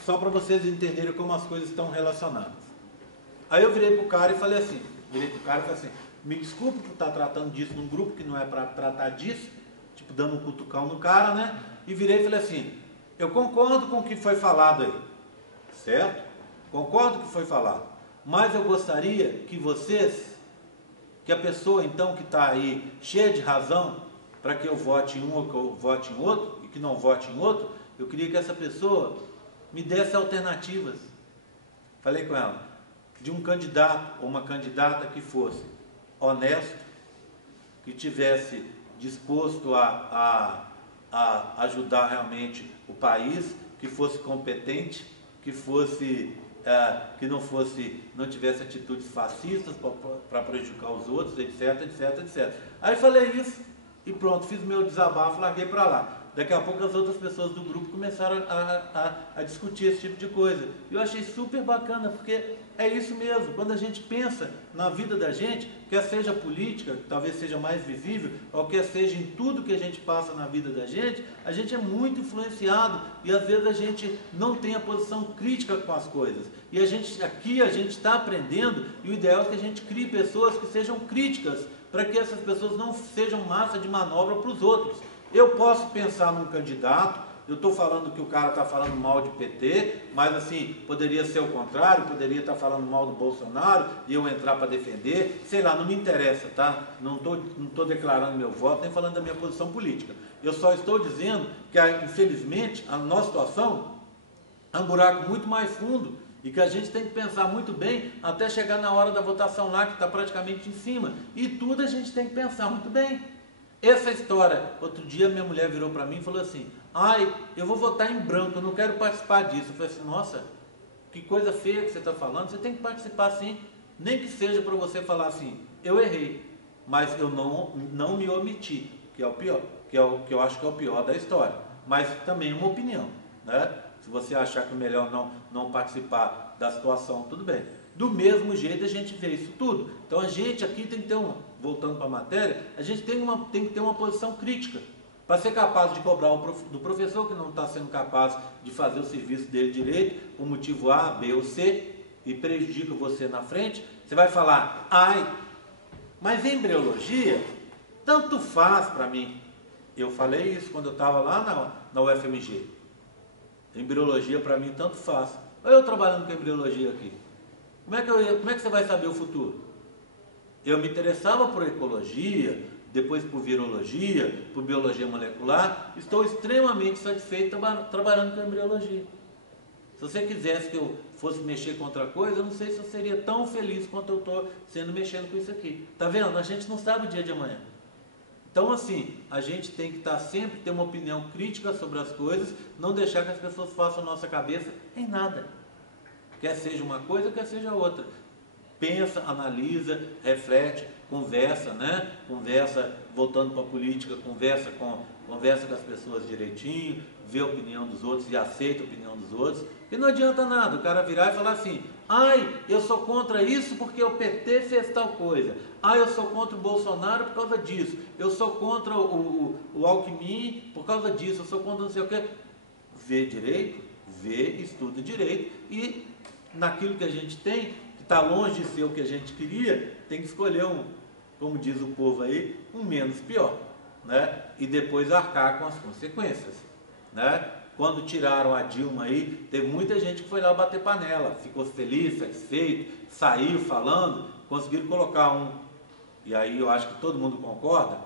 só para vocês entenderem como as coisas estão relacionadas. Aí eu virei para o cara e falei assim, me desculpe por estar tratando disso num grupo que não é para tratar disso, tipo dando um cutucão no cara, né? E virei e falei assim: eu concordo com o que foi falado aí, certo? Concordo com o que foi falado, mas eu gostaria que a pessoa então que está aí cheia de razão para que eu vote em um ou que eu vote em outro, e que não vote em outro, eu queria que essa pessoa me desse alternativas. Falei com ela, de um candidato ou uma candidata que fosse honesto, que tivesse disposto a ajudar realmente o país, que fosse competente, que fosse não tivesse atitudes fascistas para prejudicar os outros, etc, etc, etc. Aí falei isso e pronto, fiz meu desabafo, larguei para lá. Daqui a pouco as outras pessoas do grupo começaram a discutir esse tipo de coisa. E eu achei super bacana, porque é isso mesmo. Quando a gente pensa na vida da gente, quer seja política, que talvez seja mais visível, ou quer seja em tudo que a gente passa na vida da gente é muito influenciado e às vezes a gente não tem a posição crítica com as coisas. E a gente está aprendendo, e o ideal é que a gente crie pessoas que sejam críticas, para que essas pessoas não sejam massa de manobra para os outros. Eu posso pensar num candidato, eu estou falando que o cara está falando mal de PT, mas assim, poderia ser o contrário, poderia estar falando mal do Bolsonaro e eu entrar para defender, sei lá, não me interessa, tá? Não estou declarando meu voto, nem falando da minha posição política. Eu só estou dizendo que, infelizmente, a nossa situação é um buraco muito mais fundo e que a gente tem que pensar muito bem até chegar na hora da votação lá, que está praticamente em cima. E tudo a gente tem que pensar muito bem. Essa história, outro dia minha mulher virou para mim e falou assim: ai, eu vou votar em branco, eu não quero participar disso. Eu falei assim: nossa, que coisa feia que você está falando, você tem que participar sim, nem que seja para você falar assim: eu errei, mas eu não me omiti, que é o pior, que eu acho que é o pior da história, mas também uma opinião, né? Se você achar que é melhor não participar da situação, tudo bem. Do mesmo jeito a gente vê isso tudo. Então a gente aqui tem que ter voltando para a matéria, a gente tem que ter uma posição crítica, para ser capaz de cobrar do professor que não está sendo capaz de fazer o serviço dele direito, por motivo A, B ou C, e prejudica você na frente. Você vai falar: ai, mas embriologia, tanto faz para mim. Eu falei isso quando eu estava lá na UFMG. Embriologia para mim tanto faz. Olha eu trabalhando com embriologia aqui. Como é que você vai saber o futuro? Eu me interessava por ecologia, depois por virologia, por biologia molecular. Estou extremamente satisfeito trabalhando com embriologia. Se você quisesse que eu fosse mexer com outra coisa, eu não sei se eu seria tão feliz quanto eu estou sendo mexendo com isso aqui. Tá vendo? A gente não sabe o dia de amanhã. Então, assim, a gente tem que sempre ter uma opinião crítica sobre as coisas, não deixar que as pessoas façam a nossa cabeça em nada. Quer seja uma coisa, quer seja outra. pensa, analisa, reflete, conversa, né? Conversa voltando para a política, conversa com as pessoas direitinho, vê a opinião dos outros e aceita a opinião dos outros. E não adianta nada o cara virar e falar assim: ai, eu sou contra isso porque o PT fez tal coisa. Ai, eu sou contra o Bolsonaro por causa disso. Eu sou contra o Alckmin por causa disso. Eu sou contra não sei o quê. Vê direito, estuda direito e naquilo que a gente tem, que está longe de ser o que a gente queria, tem que escolher como diz o povo aí, um menos pior, né? E depois arcar com as consequências, né? Quando tiraram a Dilma aí, teve muita gente que foi lá bater panela, ficou feliz, satisfeito, saiu falando, conseguiram colocar e aí eu acho que todo mundo concorda,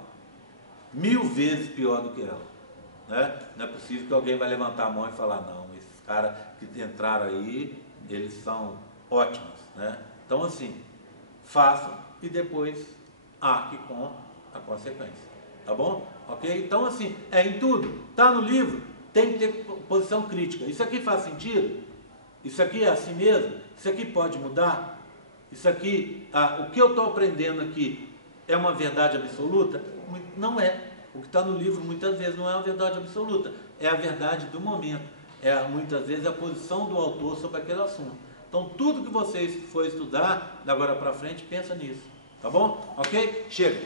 1000 vezes pior do que ela, né? Não é possível que alguém vai levantar a mão e falar: não, esses caras que entraram aí, eles são ótimos, né? Então assim, façam e depois arque com a consequência, tá bom? Ok? Então assim, em tudo, tá no livro, tem que ter posição crítica. Isso aqui faz sentido? Isso aqui é assim mesmo? Isso aqui pode mudar? Isso aqui, o que eu estou aprendendo aqui é uma verdade absoluta? Não é. O que está no livro muitas vezes não é uma verdade absoluta, é a verdade do momento, muitas vezes a posição do autor sobre aquele assunto. Então tudo que vocês for estudar, da agora para frente, pensa nisso, tá bom? Ok? Chega!